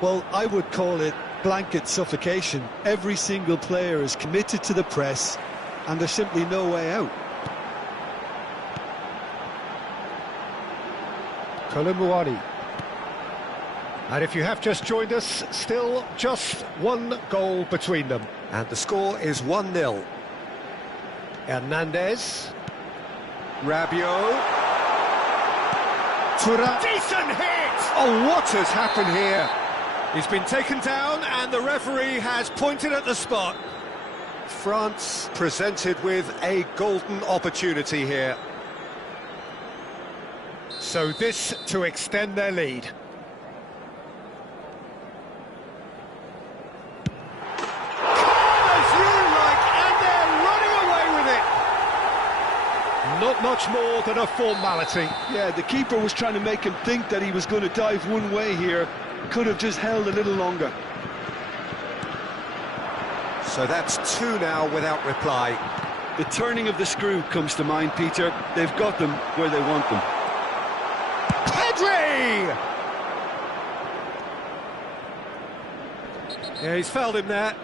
Well, I would call it blanket suffocation. Every single player is committed to the press, and there's simply no way out. Colomouani. And if you have just joined us, still just one goal between them. And the score is 1-0. Hernandez. Rabiot. Thuram. Decent hit! Oh, what has happened here? He's been taken down and the referee has pointed at the spot. France presented with a golden opportunity here. So this to extend their lead. As you like, and they're running away with it. Not much more than a formality. Yeah, the keeper was trying to make him think that he was going to dive one way here. Could have just held a little longer. So that's 2 now without reply. The turning of the screw comes to mind, Peter. They've got them where they want them. Pedri! Yeah, he's fouled him there.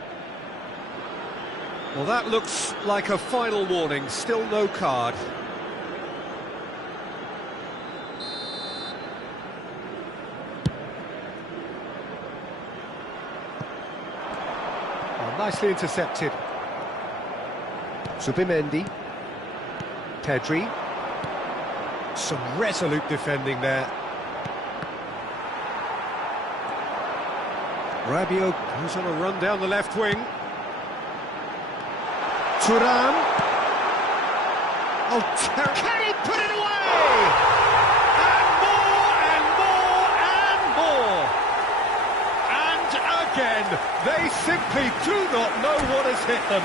Well, that looks like a final warning. Still no card. Nicely intercepted. Zubimendi. Pedri. Some resolute defending there. Rabiot goes on a run down the left wing. Thuram. Oh, terrible. Can he put it away? And more, and more, and more. And again, they simply do not know what has hit them.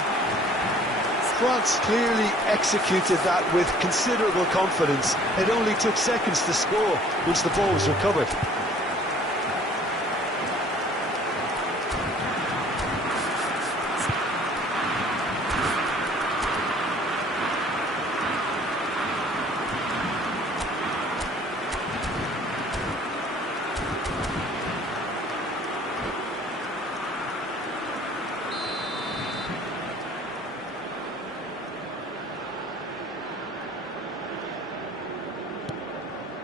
France clearly executed that with considerable confidence. It only took seconds to score once the ball was recovered.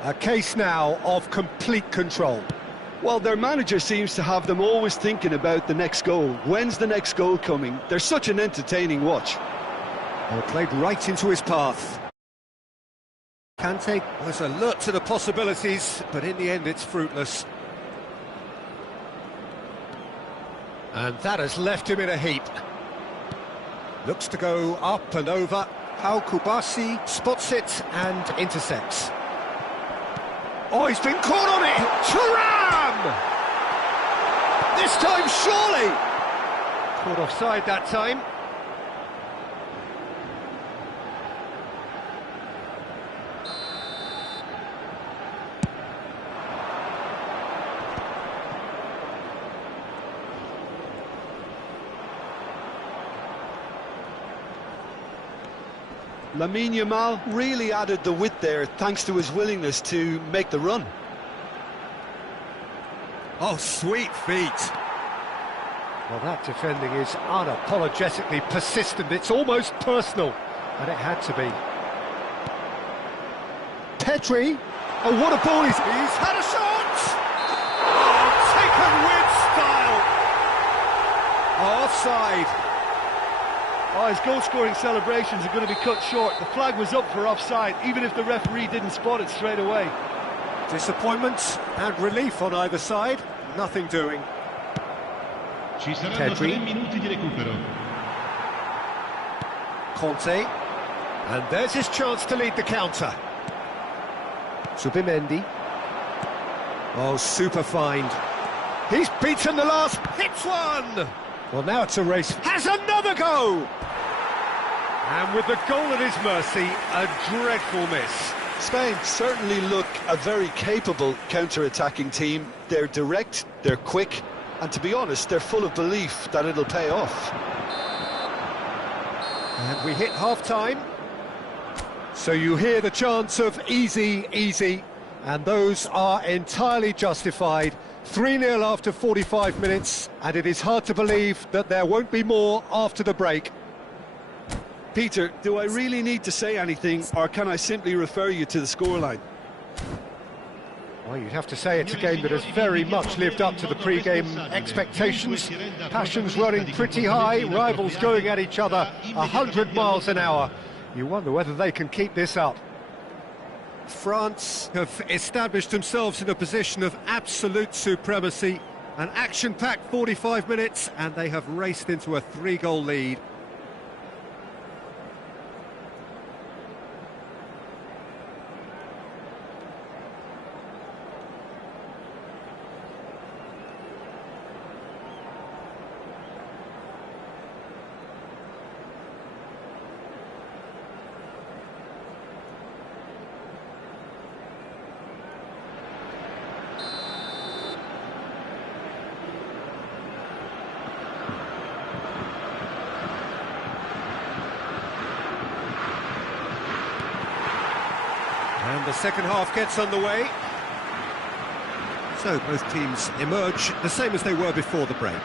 A case now of complete control. Well, their manager seems to have them always thinking about the next goal. When's the next goal coming? They're such an entertaining watch. Well, played right into his path. Kante was alert to the possibilities, but in the end it's fruitless. And that has left him in a heap. Looks to go up and over. Pau Kubasi Spots it and intercepts. Oh, he's been caught on it! Thuram! This time, surely! Caught offside that time. Lamine Yamal really added the width there thanks to his willingness to make the run. Oh, sweet feet. Well, that defending is unapologetically persistent. It's almost personal, and it had to be. Pedri. Oh, what a ball he's had a shot! Oh, taken with style! Offside. Oh, his goal-scoring celebrations are going to be cut short. The flag was up for offside, even if the referee didn't spot it straight away. Disappointment and relief on either side. Nothing doing. Pedri. Conte. And there's his chance to lead the counter. Zubimendi. Oh, super find. He's beaten the last. Hits one! Well, now it's a race. Has another go! And with the goal at his mercy, a dreadful miss. Spain certainly look a very capable counter-attacking team. They're direct, they're quick, and to be honest, they're full of belief that it'll pay off. And we hit half-time. So you hear the chants of easy, easy, and those are entirely justified. 3-0 after 45 minutes, and it is hard to believe that there won't be more after the break. Peter, do I really need to say anything, or can I simply refer you to the scoreline? Well, you'd have to say it's a game that has very much lived up to the pre-game expectations. Passions running pretty high, rivals going at each other 100 miles an hour. You wonder whether they can keep this up. France have established themselves in a position of absolute supremacy. An action-packed 45 minutes, and they have raced into a 3-goal lead. And the second half gets underway. So both teams emerge the same as they were before the break.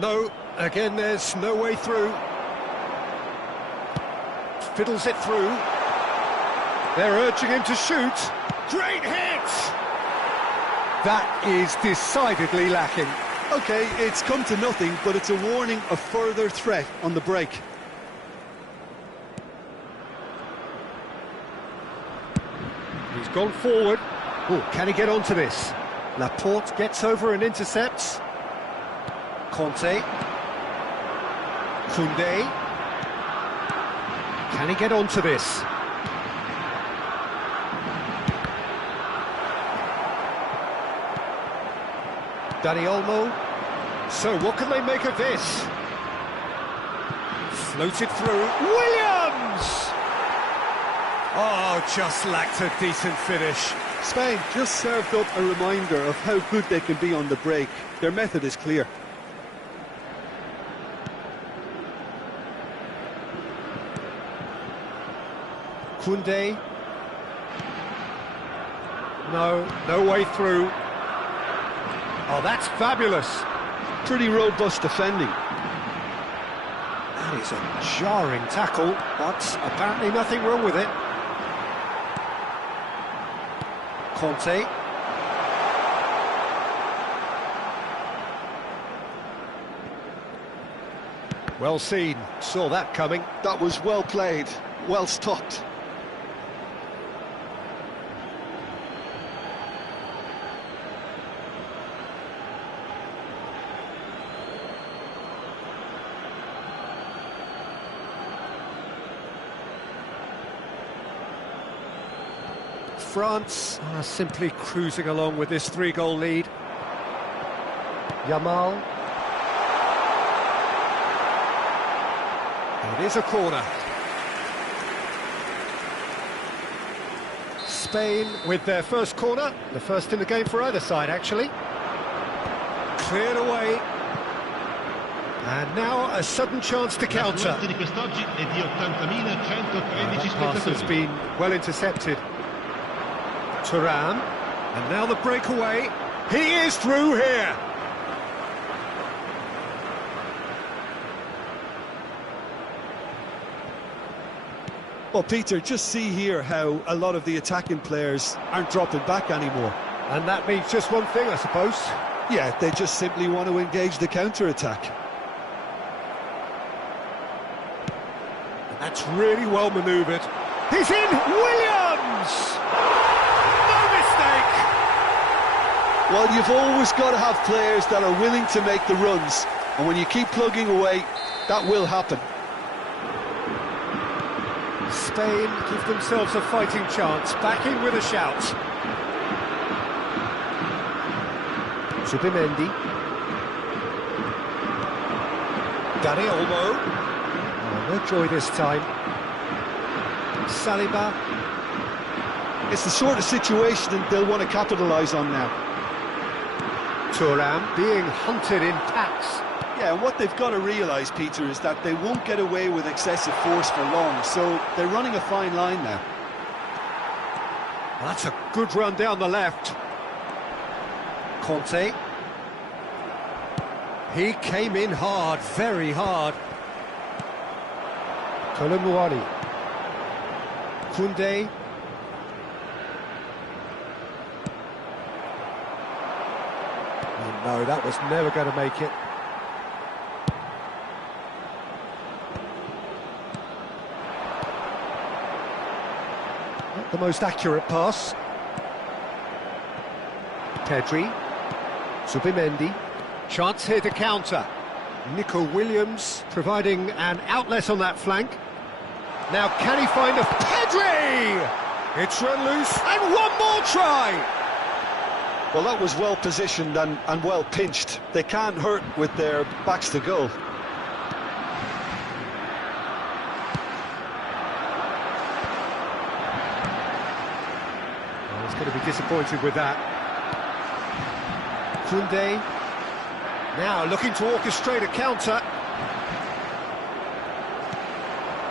No, again there's no way through. Fiddles it through. They're urging him to shoot. Great hit! That is decidedly lacking. OK, it's come to nothing, but it's a warning of further threat on the break. He's gone forward. Oh, can he get onto this? Laporte gets over and intercepts. Conte. Koundé. Can he get onto this? Dani Olmo. So what can they make of this? Floated through. Williams! Oh, just lacked a decent finish. Spain just served up a reminder of how good they can be on the break. Their method is clear. Koundé. No way through. Oh, that's fabulous. Pretty robust defending. That is a jarring tackle, but apparently nothing wrong with it. Conte. Well seen, saw that coming. That was well played, well stopped. France are simply cruising along with this 3-goal lead. Yamal. It is a corner. Spain with their first corner, the first in the game for either side actually. Cleared away. And now a sudden chance to counter. Di quest'oggi è di 80.113 That pass has spettatori. been well intercepted. Thuram, and now the breakaway. He is through here. Well, Peter, just see here how a lot of the attacking players aren't dropping back anymore. And that means just one thing, I suppose. Yeah, they just simply want to engage the counter-attack. That's really well manoeuvred. He's in! Williams! No mistake! Well, you've always got to have players that are willing to make the runs, and when you keep plugging away, that will happen. Spain give themselves a fighting chance, back in with a shout. Zubimendi. Dani Olmo. Oh, no joy this time. Saliba. It's the sort of situation that they'll want to capitalise on now. Thuram being hunted in packs. Yeah, and what they've got to realise, Peter, is that they won't get away with excessive force for long, so they're running a fine line now. Well, that's a good run down the left. Conte. He came in hard, very hard. Kolomouani. Koundé. No, that was never going to make it. Not the most accurate pass. Pedri. Zubimendi. Chance here to counter. Nico Williams providing an outlet on that flank. Now can he find a Pedri? It's run loose, and one more try! Well, that was well positioned and well pinched. They can't hurt with their backs to goal. Oh, he's going to be disappointed with that. Koundé, now looking to orchestrate a counter.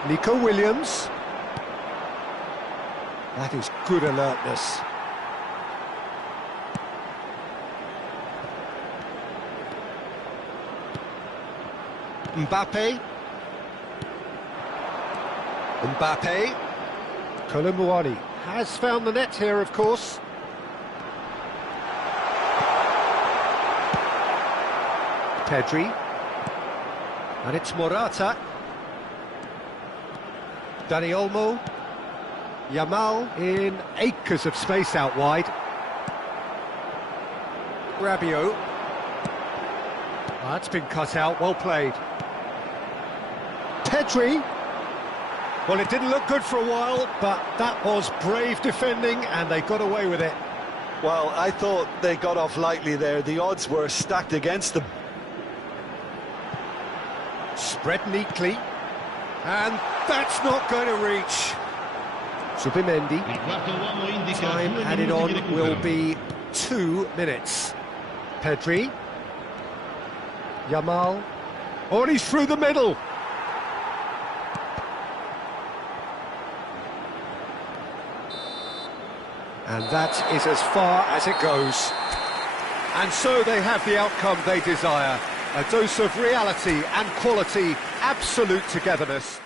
Nico Williams. That is good alertness. Mbappe. Kolomuani has found the net here, of course. Pedri. And it's Morata. Dani Olmo. Yamal in acres of space out wide. Rabiot. That's been cut out, well played. Pedri. Well, it didn't look good for a while, but that was brave defending and they got away with it. Well, I thought they got off lightly there. The odds were stacked against them. Spread neatly. And that's not going to reach. Zubimendi. Time added on will be 2 minutes. Pedri. Yamal. Oh, and he's through the middle. And that is as far as it goes. And so they have the outcome they desire. A dose of reality and quality, absolute togetherness.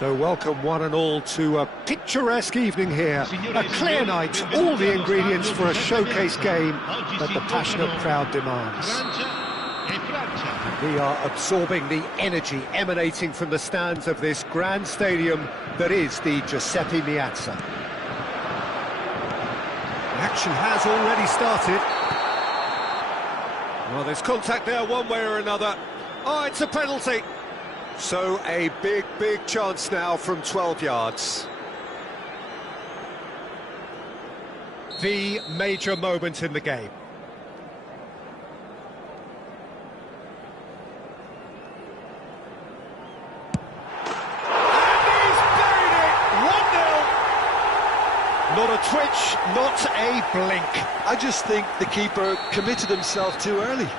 So welcome one and all to a picturesque evening here. A clear night, all the ingredients for a showcase game that the passionate crowd demands. We are absorbing the energy emanating from the stands of this grand stadium that is the Giuseppe Meazza. The action has already started. Well, there's contact there one way or another. Oh, it's a penalty. So a big chance now from 12 yards. The major moment in the game. And he's buried it! 1-0. Not a twitch, not a blink. I just think the keeper committed himself too early.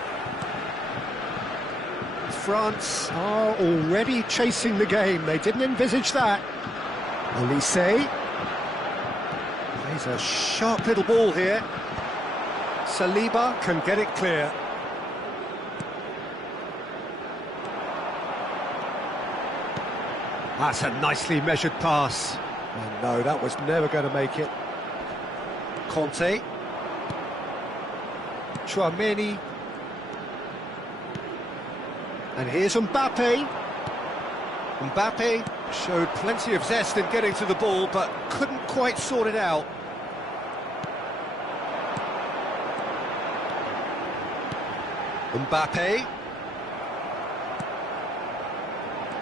France are already chasing the game. They didn't envisage that. Elise plays a sharp little ball here. Saliba can get it clear. That's a nicely measured pass. Oh, no, that was never going to make it. Conte. Chouameni. And here's Mbappe. Mbappe showed plenty of zest in getting to the ball, but couldn't quite sort it out. Mbappe.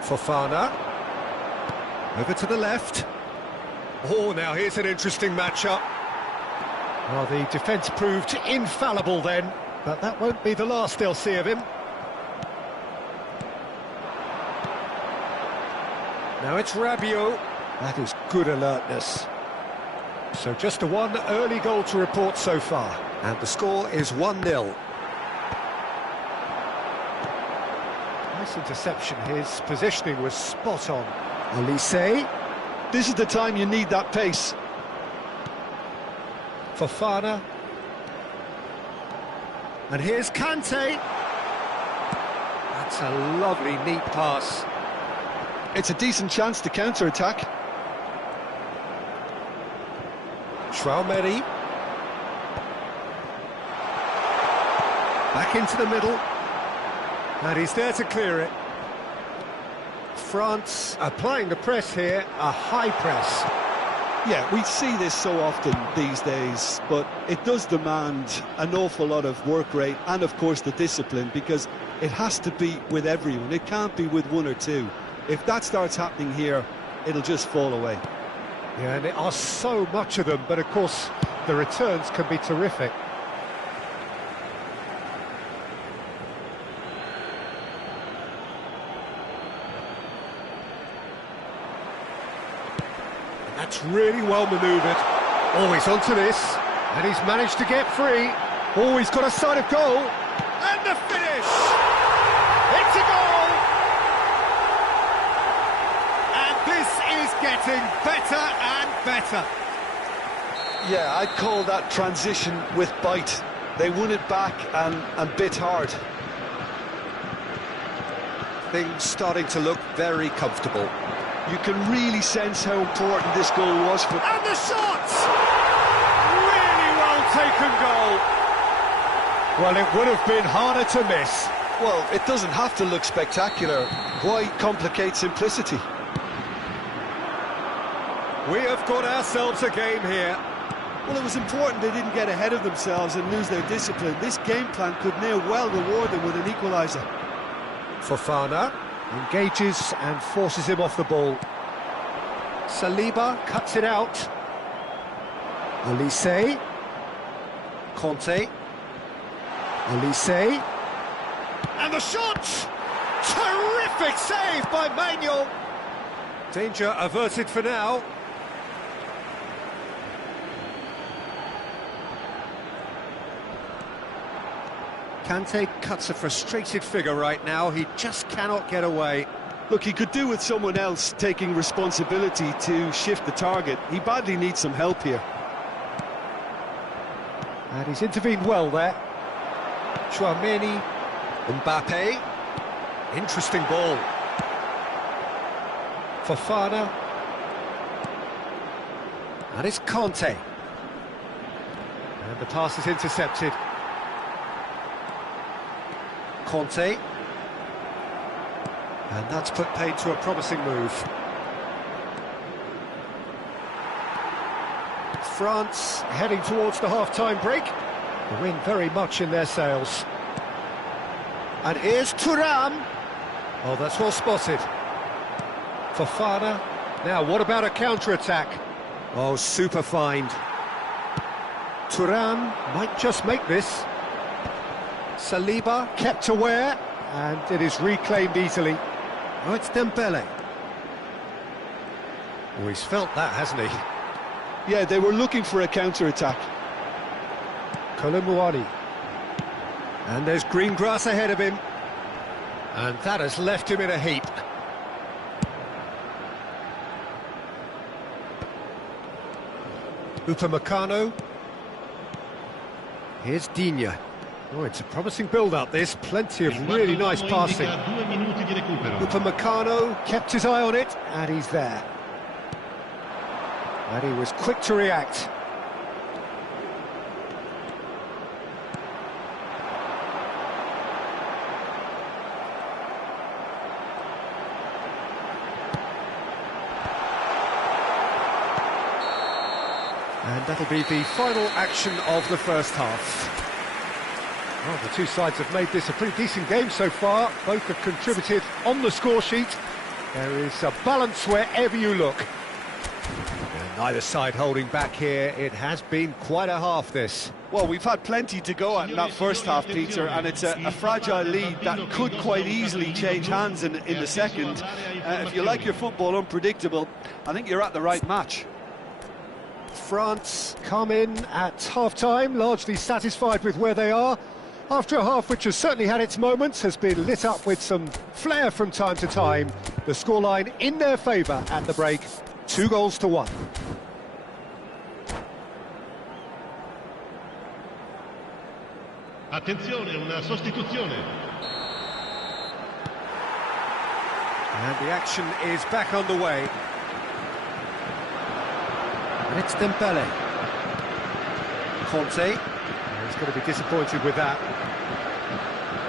Fofana. Over to the left. Oh, now here's an interesting matchup. Well, the defence proved infallible then, but that won't be the last they'll see of him. Now it's Rabiot. That is good alertness. So just a one early goal to report so far. And the score is 1-0. Nice interception. His positioning was spot on. Elise. This is the time you need that pace. Fofana. And here's Kante. That's a lovely, neat pass. It's a decent chance to counter-attack. Chouameni. Back into the middle. And he's there to clear it. France applying the press here, a high press. Yeah, we see this so often these days, but it does demand an awful lot of work rate and, of course, the discipline, because it has to be with everyone. It can't be with one or two. If that starts happening here, it'll just fall away. Yeah, and there are so much of them, but of course the returns can be terrific. That's really well manoeuvred. Oh, he's onto this, and he's managed to get free. Oh, he's got a sight of goal, and the finish! It's a goal! Getting better and better. Yeah, I'd call that transition with bite. They won it back and bit hard. Things starting to look very comfortable. You can really sense how important this goal was for... And the shot! Really well taken goal. Well, it would have been harder to miss. Well, it doesn't have to look spectacular. Why complicate simplicity? We have got ourselves a game here. Well, it was important they didn't get ahead of themselves and lose their discipline. This game plan could near well reward them with an equaliser. Fofana engages and forces him off the ball. Saliba cuts it out. Elise. Conte. Elise. And the shot! Terrific save by Manuel. Danger averted for now. Kante cuts a frustrated figure right now. He just cannot get away. Look, he could do with someone else taking responsibility to shift the target. He badly needs some help here. And he's intervened well there. Chouameni. Mbappe. Interesting ball. Fofana. And it's Conte. And the pass is intercepted. Conte. And that's put paid to a promising move. France heading towards the half-time break. The wind very much in their sails. And here's Thuram. Oh, that's well spotted. Fofana. Now, what about a counter-attack? Oh, super find. Thuram might just make this. Saliba kept aware, and it is reclaimed easily. Oh, it's Dembele. Oh, he's felt that, hasn't he? Yeah, they were looking for a counter-attack. Kolomuani. And there's green grass ahead of him. And that has left him in a heap. Upamecano. Here's Digne. Oh, it's a promising build-up, this. Plenty of really nice passing. Upamecano kept his eye on it, and he's there. And he was quick to react. And that'll be the final action of the first half. Well, the two sides have made this a pretty decent game so far. Both have contributed on the score sheet. There is a balance wherever you look. And neither side holding back here. It has been quite a half, this. Well, we've had plenty to go at in that first half, Peter, and it's a fragile lead that could quite easily change hands in the second. If you like your football unpredictable, I think you're at the right match. France come in at half-time, largely satisfied with where they are. After a half which has certainly had its moments, has been lit up with some flair from time to time. The scoreline in their favour at the break, 2-1. Attenzione, una sostituzione. And the action is back underway. And it's Dembele. Conte. He's going to be disappointed with that.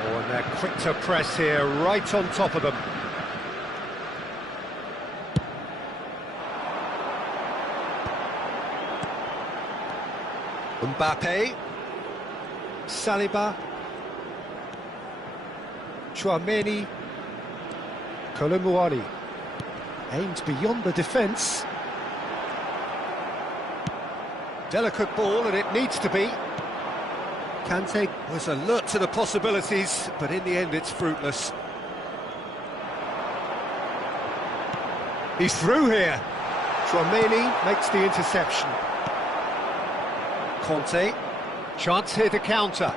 Oh, and they're quick to press here, right on top of them. Mbappe. Saliba. Tchouaméni. Kolomuani. Aims beyond the defence. Delicate ball, and it needs to be. Kante was alert to the possibilities, but in the end it's fruitless. He's through here. Tchouaméni makes the interception. Conte, chance here to counter.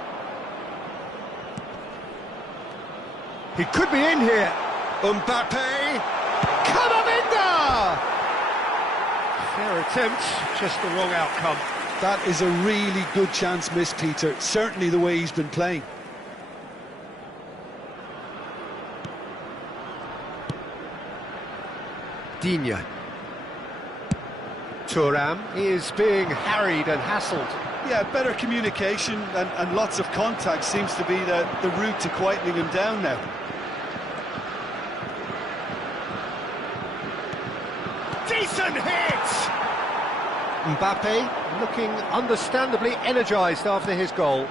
He could be in here. Mbappe, Camavinga! Fair attempt, just the wrong outcome. That is a really good chance missed, Peter. Certainly the way he's been playing. Digne. Thuram is being harried and hassled. Yeah, better communication and lots of contact seems to be the route to quietening him down now. Decent hit! Mbappe looking understandably energised after his goal.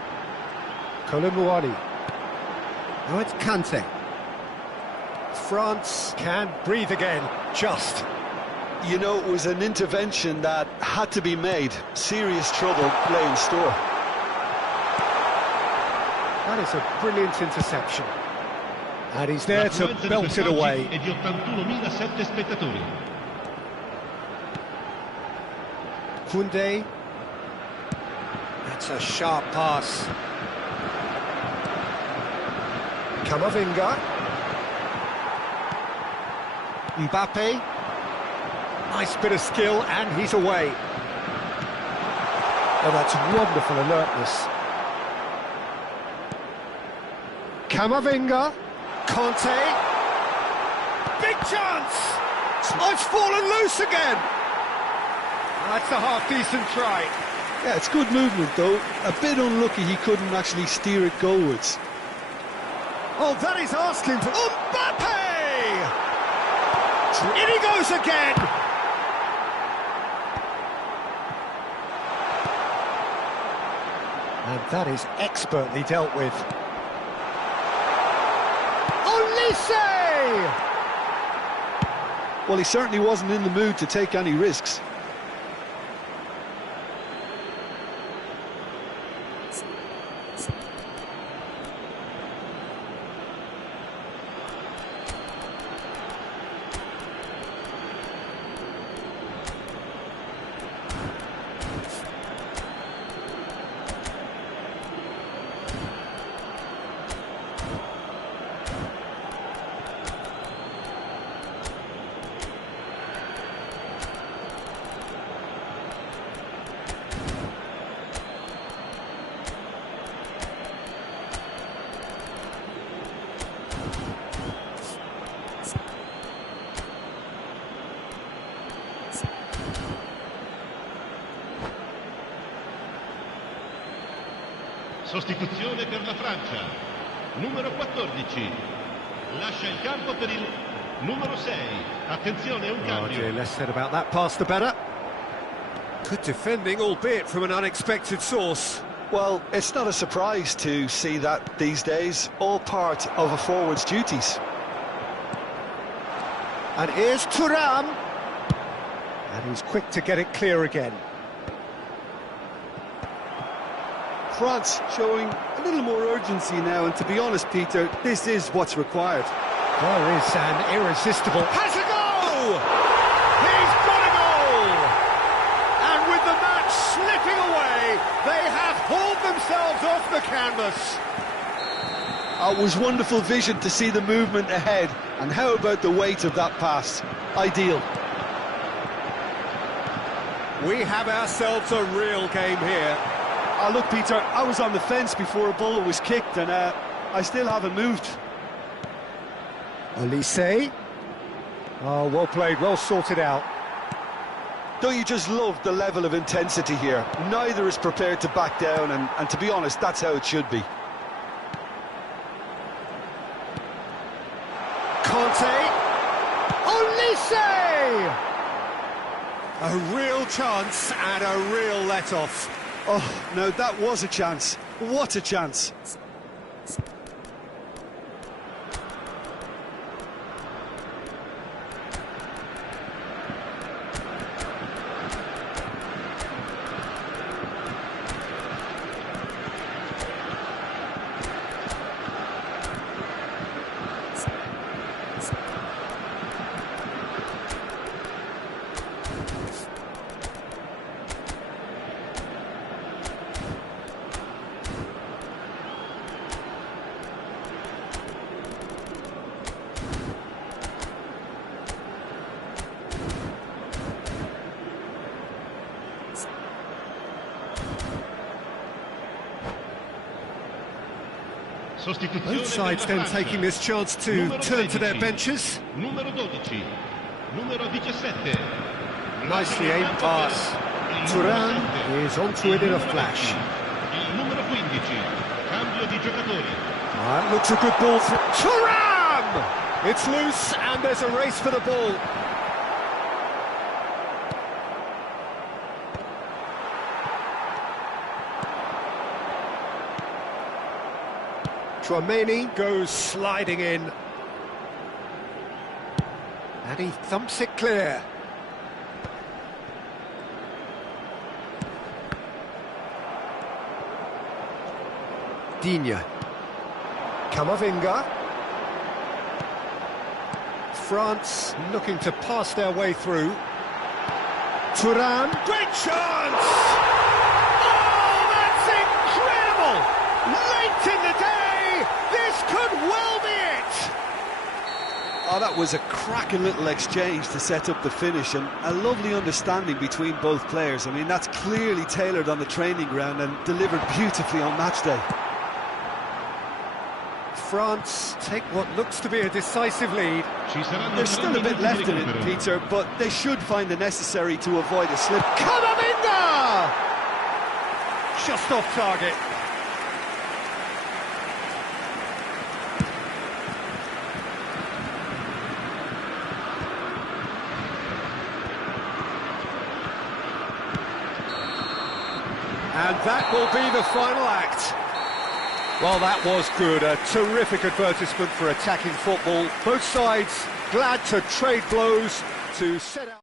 Kolomuani. Now it's Kante. France can breathe again, just. You know, it was an intervention that had to be made. Serious trouble lay in store. That is a brilliant interception. And he's there to belt it away. E di 81.007 spettatori. Koundé. That's a sharp pass. Camavinga. Mbappe. Nice bit of skill, and he's away. Oh, that's wonderful alertness. Camavinga. Conte. Big chance! Oh, it's fallen loose again! That's a half-decent try. Yeah, it's good movement, though. A bit unlucky he couldn't actually steer it goalwards. Oh, that is asking for... Mbappe! In he goes again! And that is expertly dealt with. Olise! Well, he certainly wasn't in the mood to take any risks. Sostituzione per la Francia. Numero 14. Lascia il campo per il numero 6. Attenzione, un Oh cambio. dear, less said about that pass the better. Good defending, albeit from an unexpected source. Well, it's not a surprise to see that these days, all part of a forward's duties. And here's Thuram. And he's quick to get it clear again. France showing a little more urgency now, and to be honest, Peter, this is what's required. There is an irresistible... Has a goal! He's got a goal! And with the match slipping away, they have hauled themselves off the canvas. It was wonderful vision to see the movement ahead, and how about the weight of that pass? Ideal. We have ourselves a real game here. Oh, look, Peter, I was on the fence before a ball was kicked, and I still haven't moved. Olise. Oh, well played, well sorted out. Don't you just love the level of intensity here? Neither is prepared to back down, and to be honest, that's how it should be. Conte. Olise! A real chance and a real let-off. Oh, no, that was a chance. What a chance. Both sides then taking this chance to turn to their benches. Numero 12. Numero 17. Nicely aimed pass. Thuram is onto it in a flash. Il numero 15. Cambio di giocatori. That looks a good ball for Thuram! It's loose and there's a race for the ball. Tchouaméni goes sliding in. And he thumps it clear. Digne. Camavinga. France looking to pass their way through. Thuram. Great chance! Oh, that's incredible! Late in the day, this could well be it! Oh, that was a cracking little exchange to set up the finish, and a lovely understanding between both players. I mean, that's clearly tailored on the training ground and delivered beautifully on match day. France take what looks to be a decisive lead. There's still a bit left in it, Peter, but they should find the necessary to avoid a slip. Camavinga! Just off target. And that will be the final act. Well, that was good. A terrific advertisement for attacking football. Both sides glad to trade blows to set out.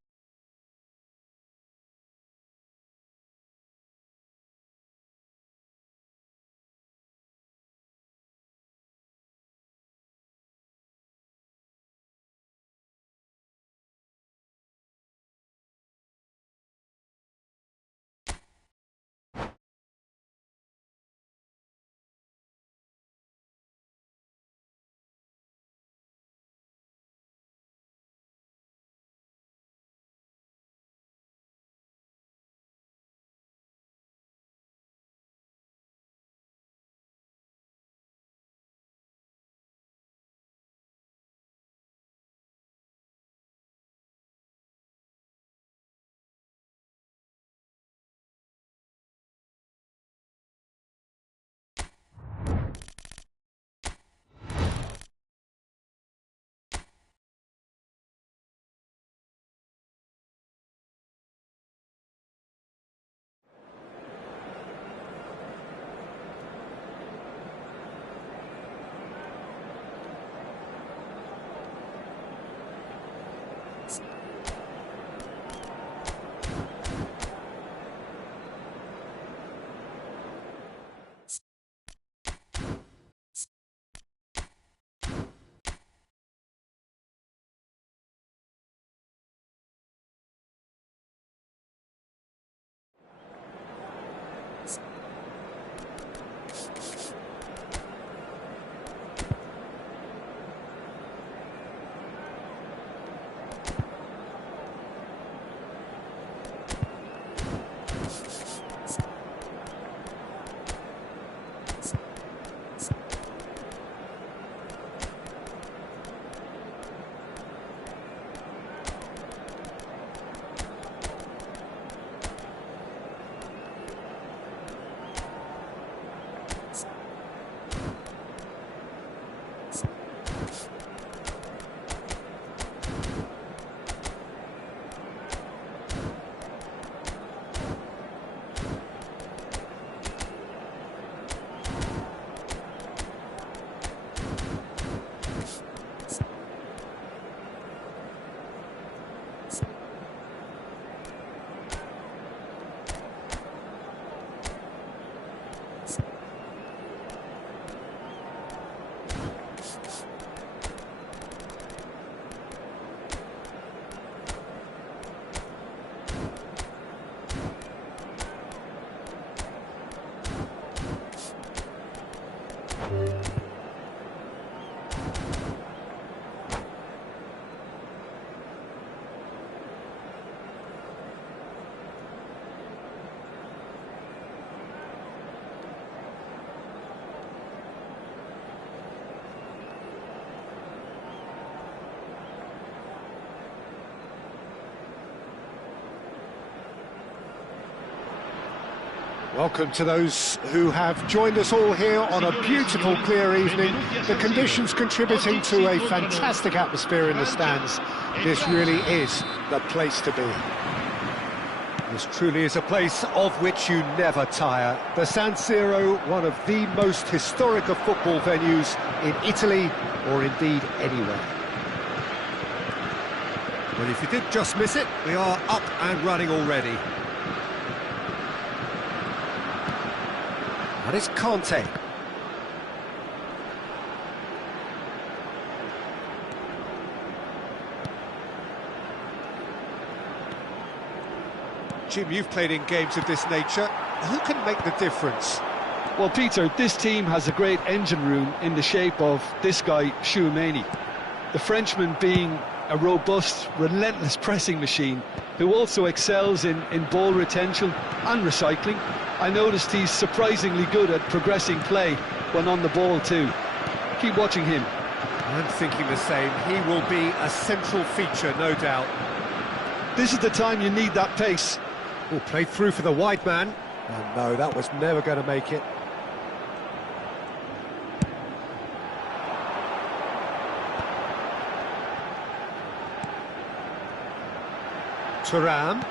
Welcome to those who have joined us all here on a beautiful, clear evening. The conditions contributing to a fantastic atmosphere in the stands. This really is the place to be. This truly is a place of which you never tire. The San Siro, one of the most historic of football venues in Italy, or indeed anywhere. But if you did just miss it, we are up and running already. That is Conte. Jim, you've played in games of this nature. Who can make the difference? Well, Peter, this team has a great engine room in the shape of this guy, Tchouaméni. The Frenchman being a robust, relentless pressing machine who also excels in ball retention and recycling. I noticed he's surprisingly good at progressing play when on the ball too. keep watching him. I'm thinking the same. He will be a central feature, no doubt. This is the time you need that pace. Oh, played through for the wide man. And no, that was never going to make it. Thuram,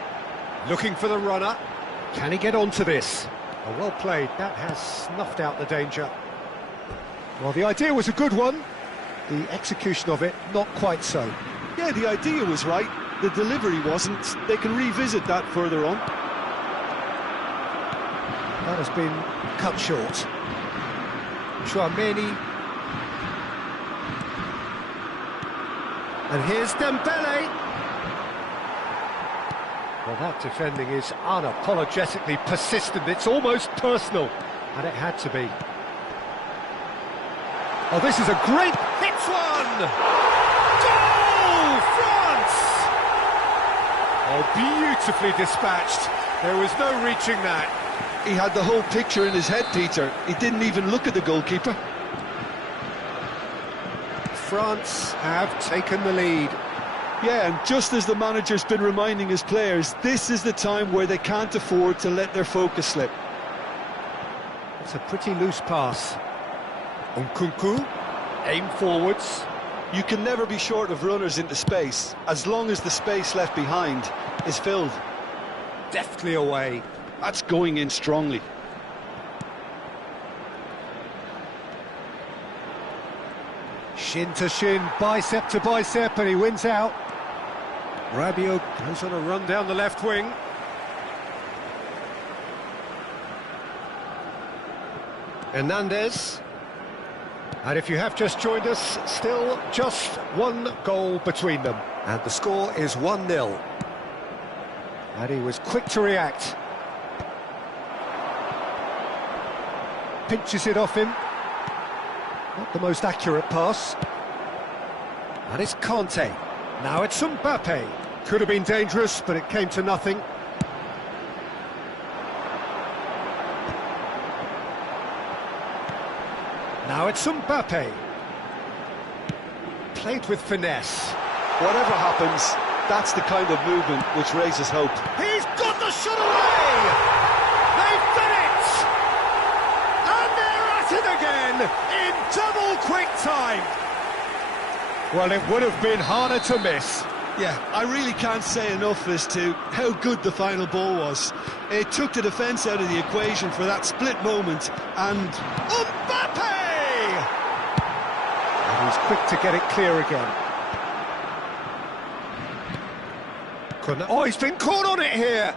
looking for the runner. Can he get onto this? Oh, well played. That has snuffed out the danger. Well, the idea was a good one. The execution of it, not quite so. Yeah, the idea was right. The delivery wasn't. They can revisit that further on. That has been cut short. Tchouaméni. And here's Dembele. Well, that defending is unapologetically persistent. It's almost personal. And it had to be. Oh, this is a great hit one! Goal! France! Oh, beautifully dispatched. There was no reaching that. He had the whole picture in his head, Peter. He didn't even look at the goalkeeper. France have taken the lead. Yeah, and just as the manager's been reminding his players, this is the time where they can't afford to let their focus slip. It's a pretty loose pass. Nkunku, aim forwards. You can never be short of runners into space, as long as the space left behind is filled. Deftly away. That's going in strongly. Shin to shin, bicep to bicep, and he wins out. Rabiot goes on a run down the left wing. Hernandez. And if you have just joined us, still just one goal between them. And the score is 1-0. And he was quick to react. Pinches it off him. Not the most accurate pass. And it's Kanté. Now it's Mbappe. Could have been dangerous, but it came to nothing. Now it's Mbappe. Played with finesse. Whatever happens, that's the kind of movement which raises hope. He's got the shot away! They've done it! And they're at it again in double quick time. Well, it would have been harder to miss. Yeah, I really can't say enough as to how good the final ball was. It took the defence out of the equation for that split moment, and Mbappe! And he's quick to get it clear again. Oh, he's been caught on it here!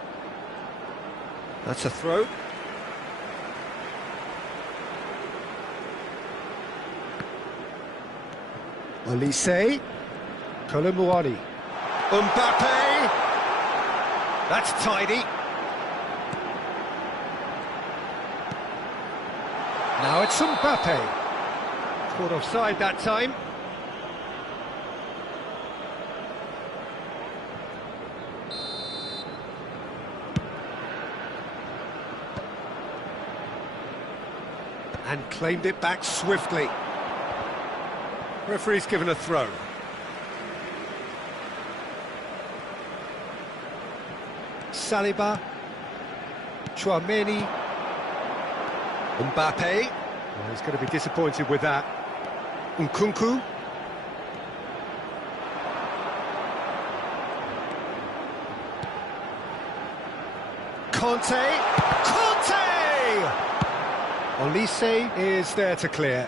That's a throw. Olise. Kolomouani. Mbappe! That's tidy. Now it's Mbappe. Caught offside that time. And claimed it back swiftly. Referee's given a throw. Saliba. Tchouaméni. Mbappe. Well, he's going to be disappointed with that. Nkunku. Kanté. Kanté! Olise is there to clear.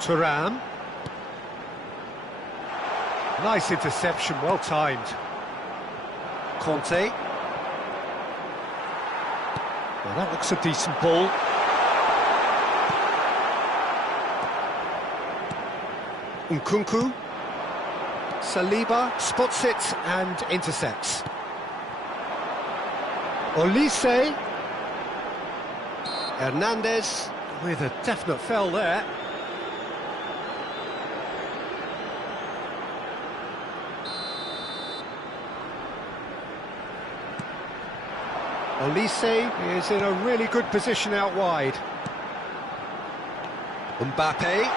Thuram. Nice interception, well timed. Kanté. Well, that looks a decent ball. Nkunku. Saliba spots it and intercepts. Olise. Hernandez with a definite foul there. Olise is in a really good position out wide. Mbappe.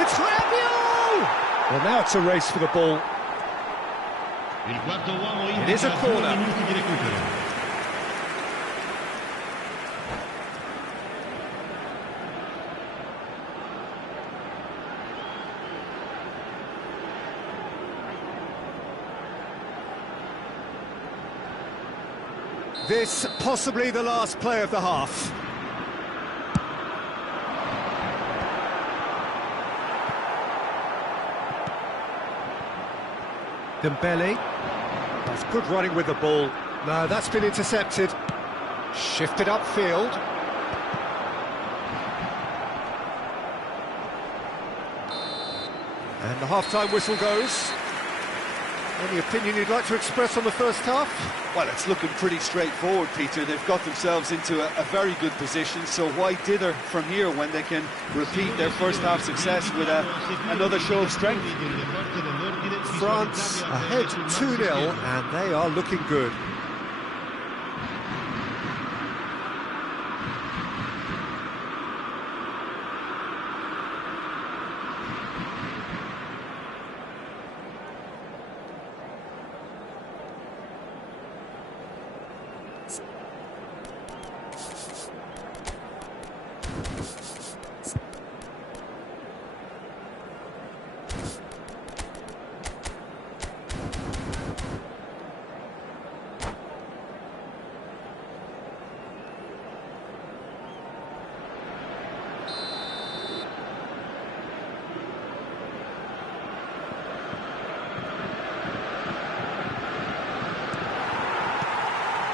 It's Rabiot! Well, now it's a race for the ball. It is a corner. This possibly the last play of the half. Dembele. That's good running with the ball. No, that's been intercepted. Shifted upfield. And the half-time whistle goes. Any opinion you'd like to express on the first half? Well, it's looking pretty straightforward, Peter. They've got themselves into a very good position, so why dither from here when they can repeat their first half success with another show of strength? France ahead 2-0, and they are looking good.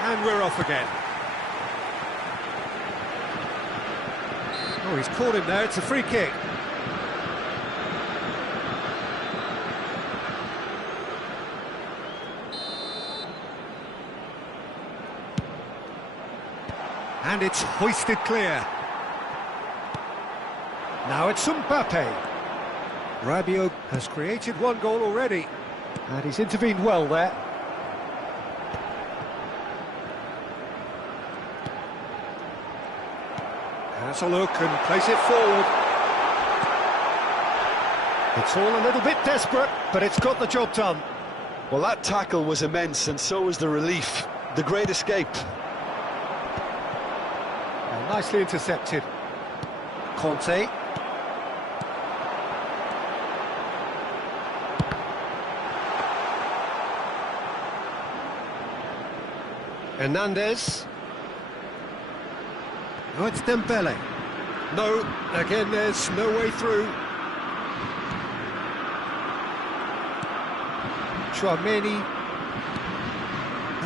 And we're off again. Oh, he's caught him there, it's a free kick. And it's hoisted clear. Now it's Mbappe. Rabiot has created one goal already, and he's intervened well there. Has a look and plays it forward. It's all a little bit desperate, but it's got the job done. Well, that tackle was immense, and so was the relief. The great escape. Well, nicely intercepted. Conte. Hernandez. Oh, it's Dembele. No, again, there's no way through. Chouameni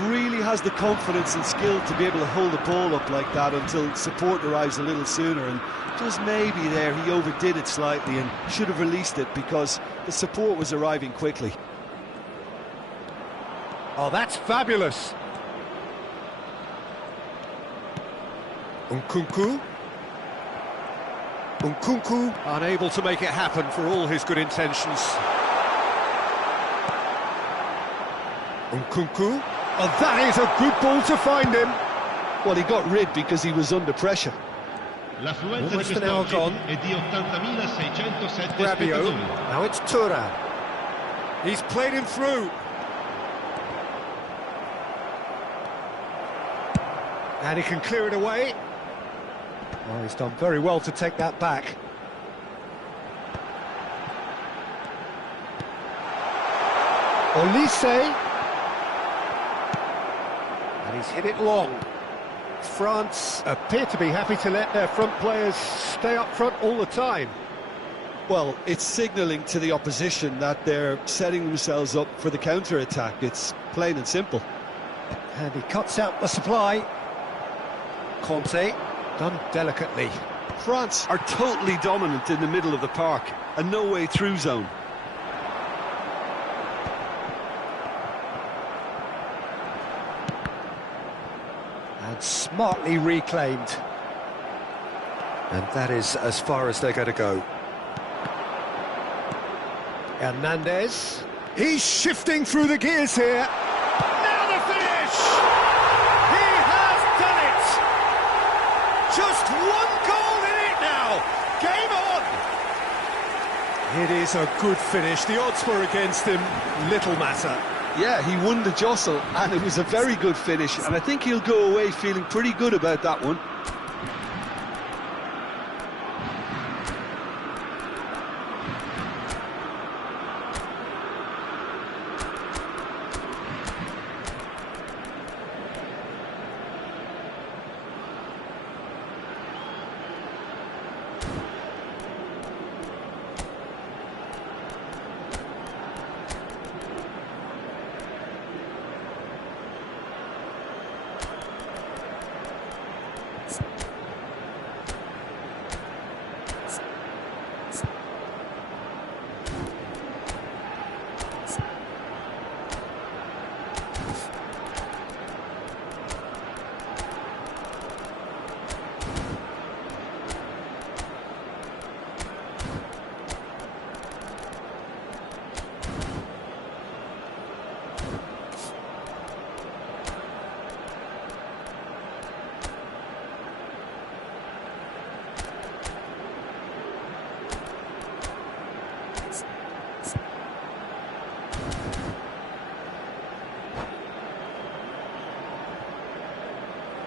Really has the confidence and skill to be able to hold the ball up like that until support arrives a little sooner, and just maybe there he overdid it slightly and should have released it because the support was arriving quickly. Oh, that's fabulous. Nkunku unable to make it happen for all his good intentions. Nkunku. Oh, that is a good ball to find him. Well, he got rid because he was under pressure. Almost an hour gone. Rabiot. Now it's Thuram. He's played him through. And he can clear it away. Oh, he's done very well to take that back. Olise. And he's hit it long. France appear to be happy to let their front players stay up front all the time. Well, it's signalling to the opposition that they're setting themselves up for the counter-attack. It's plain and simple. And he cuts out the supply. Conte, done delicately. France are totally dominant in the middle of the park, a no-way through zone. And smartly reclaimed. And that is as far as they're going to go. Hernandez. He's shifting through the gears here. Now the finish! He has It is a good finish. The odds were against him, little matter. Yeah, he won the jostle, and it was a very good finish, and I think he'll go away feeling pretty good about that one.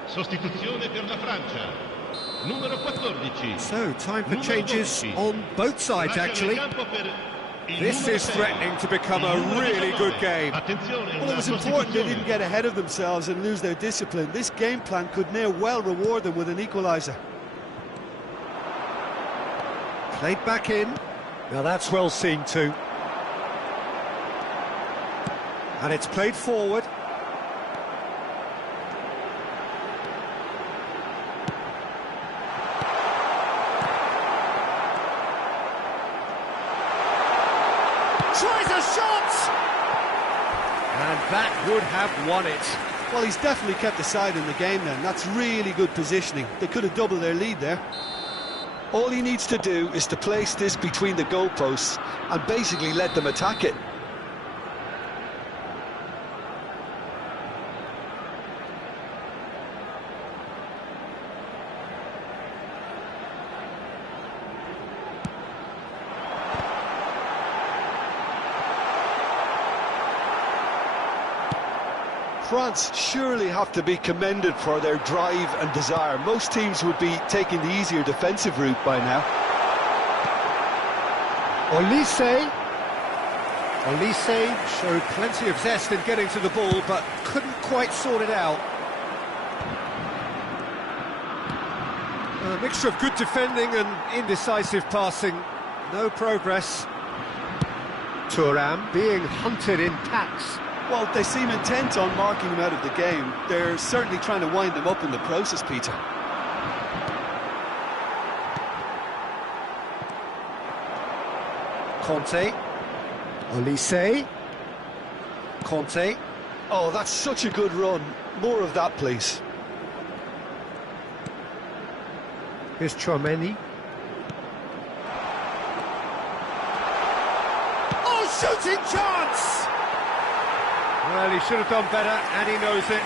Sostituzione per la Francia. Numero 14. So, time for changes on both sides, actually. This is threatening to become a really good game. Well, it was important they didn't get ahead of themselves and lose their discipline. This game plan could now well reward them with an equaliser. Played back in. Now that's well seen too. And it's played forward. Tries a shot! And that would have won it. Well, he's definitely kept the side in the game then. That's really good positioning. They could have doubled their lead there. All he needs to do is to place this between the goalposts and basically let them attack it. France surely have to be commended for their drive and desire. Most teams would be taking the easier defensive route by now. Olise showed plenty of zest in getting to the ball, but couldn't quite sort it out. A mixture of good defending and indecisive passing. No progress. Thuram being hunted in packs. Well, they seem intent on marking him out of the game. They're certainly trying to wind him up in the process, Peter. Conte. Olise. Conte. Oh, that's such a good run. More of that, please. Here's Chouameni. Oh, shooting chance! Well, he should have done better, and he knows it.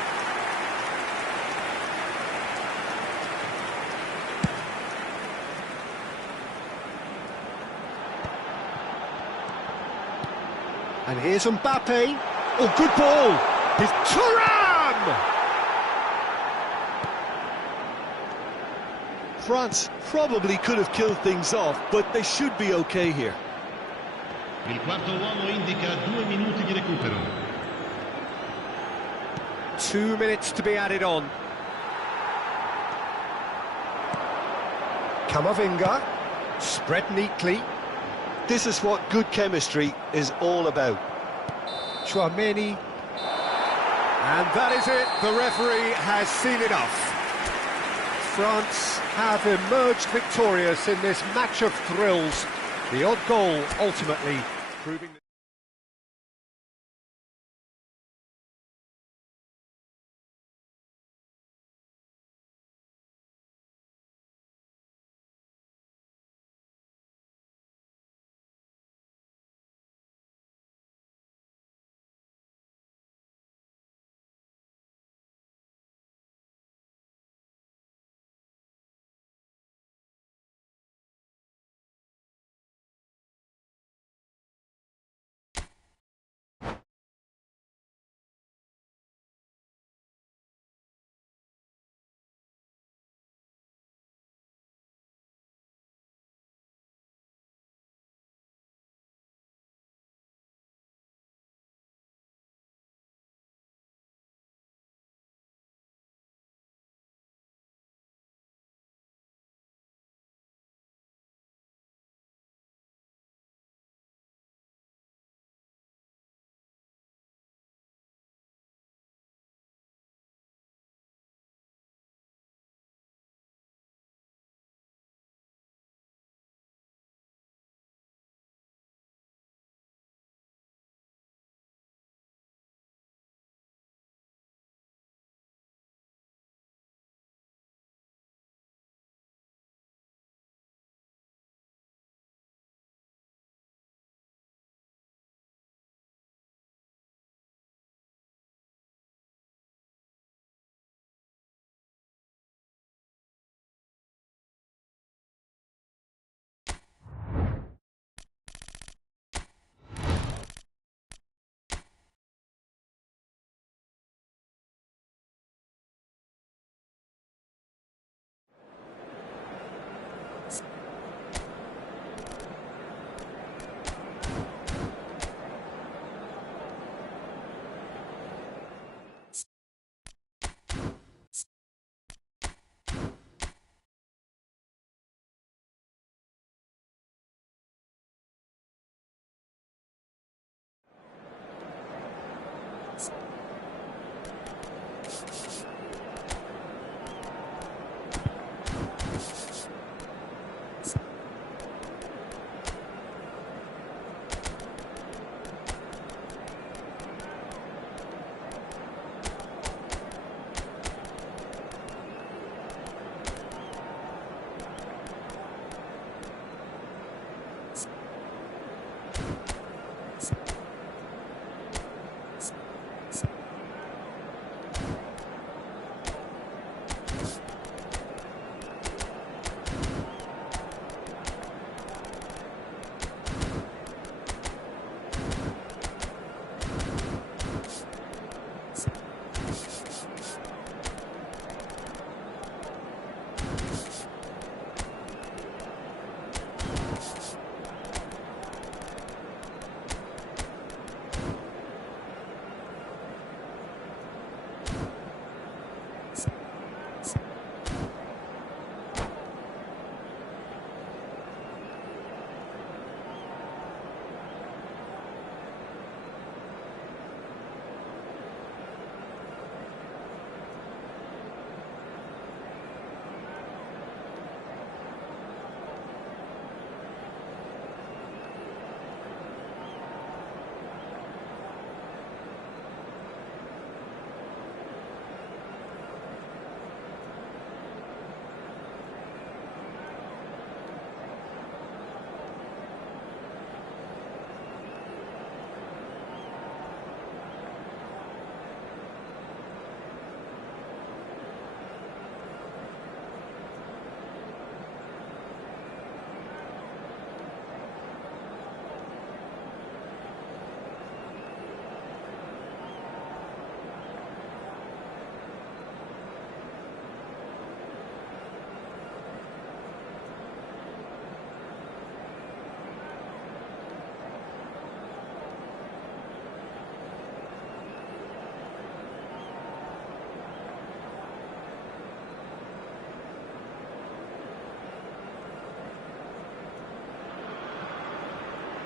And here's Mbappe. Oh, good ball! Here's Thuram! France probably could have killed things off, but they should be okay here. Il quarto uomo indica 2 minuti di recupero. 2 minutes to be added on. Camavinga, spread neatly. This is what good chemistry is all about. Chouameni. And that is it. The referee has seen enough. France have emerged victorious in this match of thrills. The odd goal ultimately proving...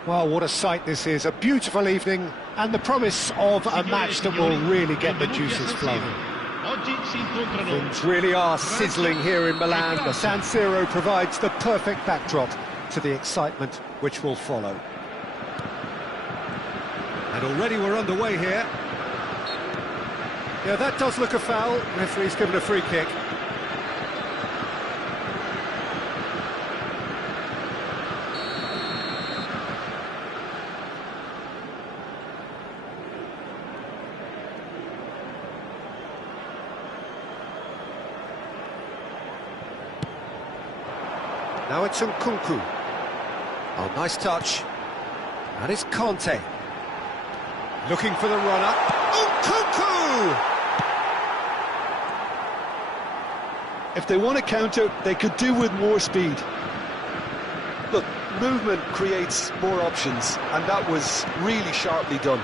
Well, what a sight this is, a beautiful evening, and the promise of a match that will really get the juices flowing. Things really are sizzling here in Milan. The San Siro provides the perfect backdrop to the excitement which will follow. And already we're underway here. Yeah, that does look a foul. Referee's given a free kick. Now it's Nkunku. Oh, nice touch. And it's Conte. Looking for the runner. Nkunku! If they want to counter, they could do with more speed. Look, movement creates more options, and that was really sharply done.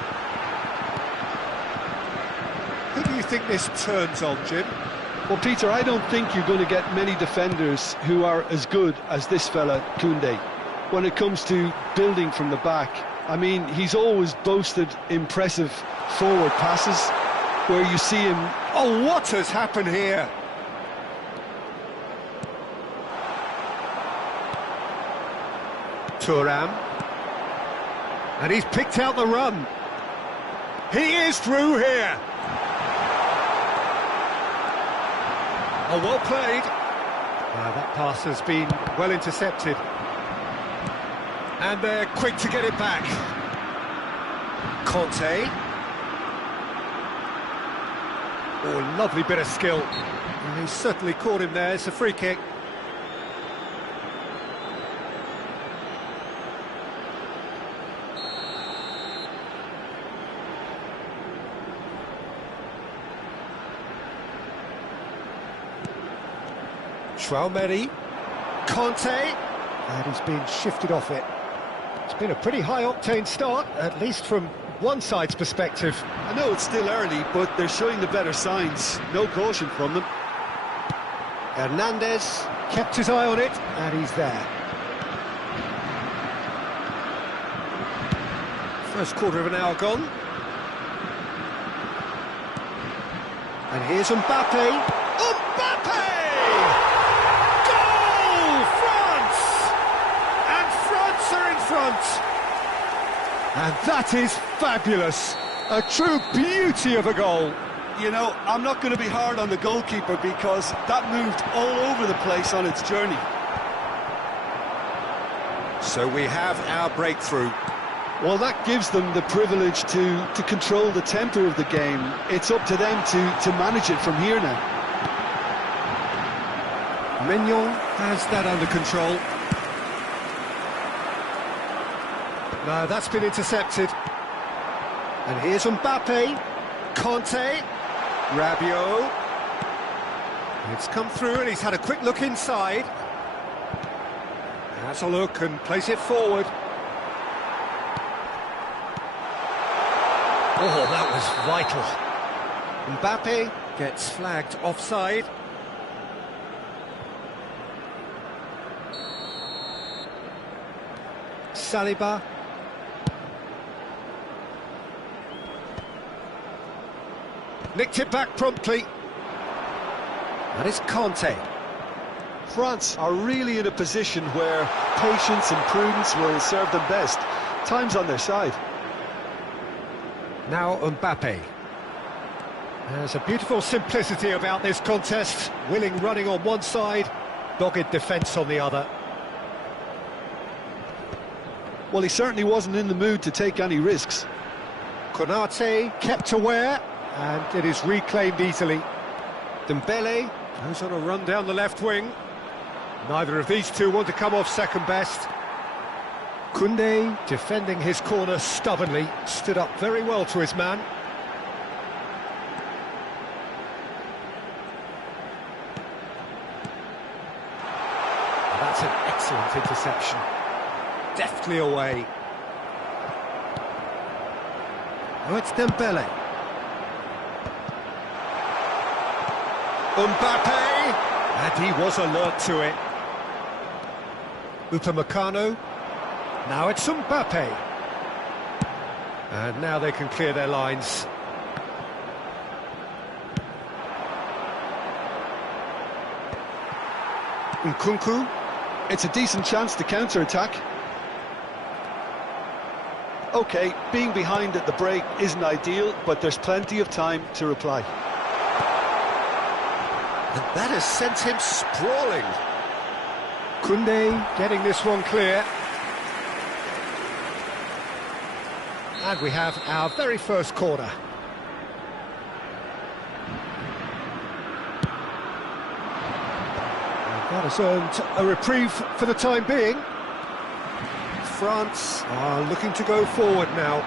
Who do you think this turns on, Jim? Well, Peter, I don't think you're going to get many defenders who are as good as this fella, Koundé, when it comes to building from the back. I mean, he's always boasted impressive forward passes where you see him... Oh, what has happened here? Thuram. And he's picked out the run. He is through here. Oh, well played. That pass has been well intercepted. And they're quick to get it back. Conte. Oh, lovely bit of skill. And he's certainly caught him there. It's a free kick. Schwalmeri, Conte, and he's been shifted off it. It's been a pretty high-octane start, at least from one side's perspective. I know it's still early, but they're showing the better signs. No caution from them. Hernandez kept his eye on it, and he's there. First quarter of an hour gone. And here's Mbappe. Mbappe! And that is fabulous. A true beauty of a goal. You know, I'm not going to be hard on the goalkeeper because that moved all over the place on its journey. So we have our breakthrough. Well, that gives them the privilege to control the tempo of the game. It's up to them to manage it from here now. Mignon has that under control. No, that's been intercepted. And here's Mbappe. Conte. Rabiot. It's come through and he's had a quick look inside. Has a look and plays it forward. Oh, that was vital. Mbappe gets flagged offside. Saliba. Nicked it back promptly. And it's Conte. France are really in a position where patience and prudence will serve them best. Time's on their side. Now Mbappe. There's a beautiful simplicity about this contest. Willing running on one side, dogged defence on the other. Well, he certainly wasn't in the mood to take any risks. Konate kept aware, and it is reclaimed easily. Dembele goes on a run down the left wing. Neither of these two want to come off second best. Koundé, defending his corner stubbornly, stood up very well to his man. That's an excellent interception. Deftly away. Oh, it's Dembele. Mbappe! And he was alert to it. Upamecano. Now it's Mbappe. And now they can clear their lines. Nkunku. It's a decent chance to counter-attack. OK, being behind at the break isn't ideal, but there's plenty of time to reply. And that has sent him sprawling. Koundé getting this one clear. And we have our very first corner. That has earned a reprieve for the time being. France are looking to go forward now.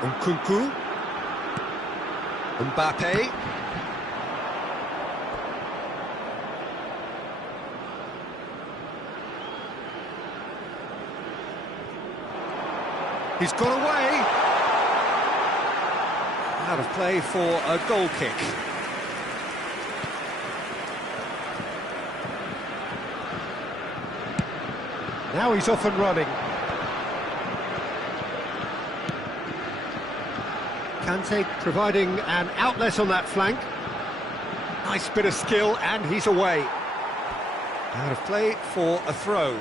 Nkunku. Mbappe. He's gone away. Out of play for a goal kick. Now he's off and running. Kante providing an outlet on that flank. Nice bit of skill, and he's away. Out of play for a throw.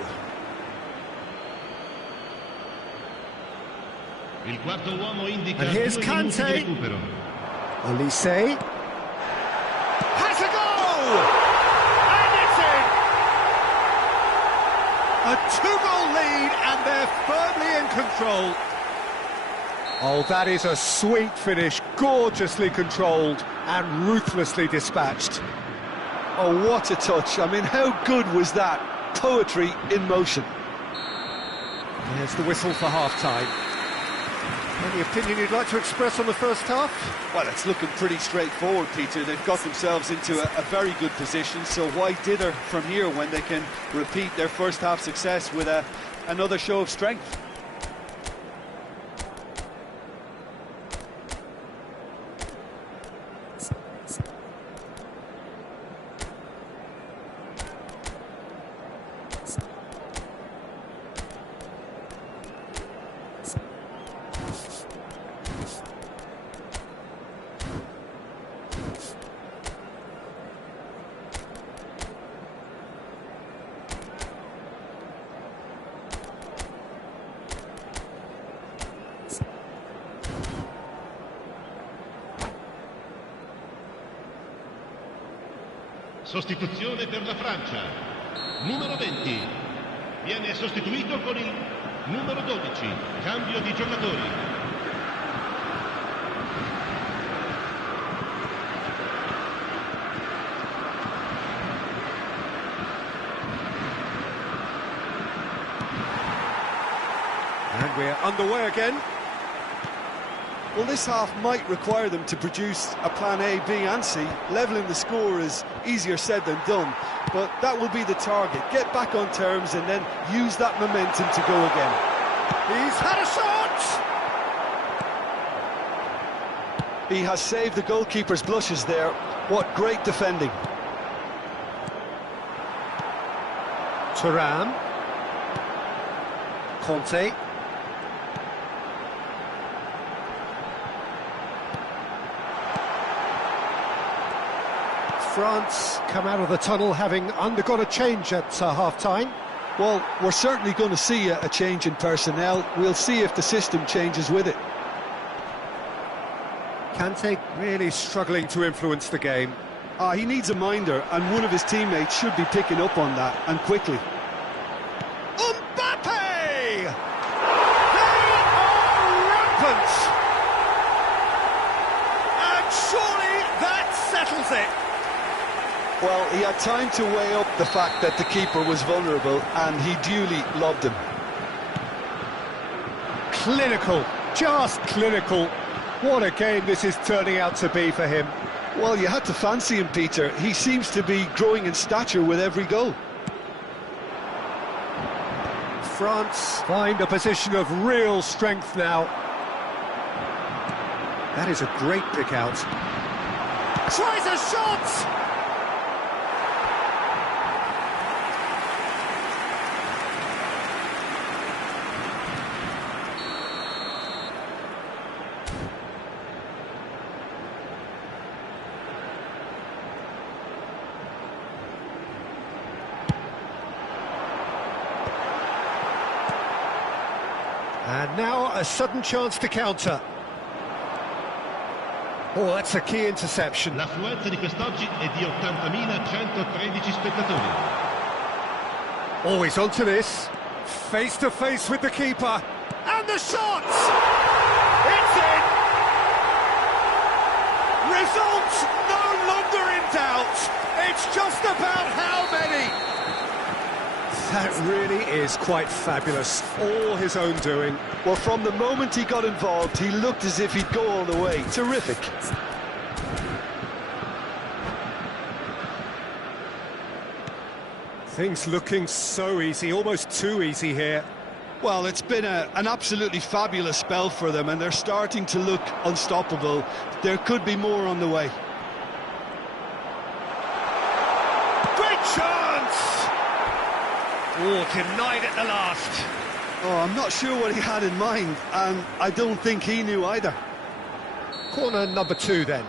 And here's Kante. Olise. Has a goal! And it's in! A two-goal lead, and they're firmly in control. Oh, that is a sweet finish, gorgeously controlled and ruthlessly dispatched. Oh, what a touch. I mean, how good was that? Poetry in motion. There's the whistle for half-time. Any opinion you'd like to express on the first half? Well, it's looking pretty straightforward, Peter. They've got themselves into a very good position, so why dither from here when they can repeat their first half success with another show of strength? Sostituzione per la Francia. Numero 20. Viene sostituito con il numero 12. Cambio di giocatori. And we're underway again. Well, this half might require them to produce a plan A, B and C. Levelling the score is easier said than done, but that will be the target. Get back on terms and then use that momentum to go again. He's had a shot! He has saved the goalkeeper's blushes there. What great defending. Thuram. Conte. France come out of the tunnel having undergone a change at half-time. Well, we're certainly going to see a change in personnel. We'll see if the system changes with it. Kante really struggling to influence the game. He needs a minder, and one of his teammates should be picking up on that, and quickly. Mbappe! They are rampant! And surely that settles it. Well, he had time to weigh up the fact that the keeper was vulnerable, and he duly lobbed him. Clinical, just clinical. What a game this is turning out to be for him. Well, you had to fancy him, Peter. He seems to be growing in stature with every goal. France find a position of real strength now. That is a great pick out. Tries a shot! Now a sudden chance to counter. Oh, that's a key interception. L'affluenza di quest'oggi è di 80.113 spettatori. Always onto this. Face to face with the keeper. And the shot! It's in! Results no longer in doubt. It's just about how many. That really is quite fabulous. All his own doing. Well, from the moment he got involved, he looked as if he'd go all the way. Terrific. Things looking so easy, almost too easy here. Well, it's been an absolutely fabulous spell for them, and they're starting to look unstoppable. There could be more on the way. Great chance! Oh, denied at the last. Oh, I'm not sure what he had in mind, and I don't think he knew either. Corner number 2 then.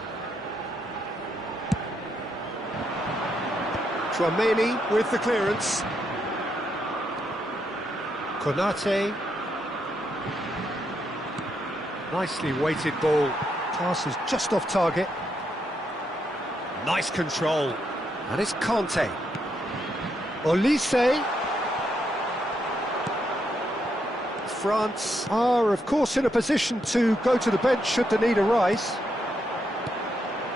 Tchouaméni with the clearance. Konate. Nicely weighted ball. Pass is just off target. Nice control. And it's Conte. Olise. France are, of course, in a position to go to the bench should the need arise.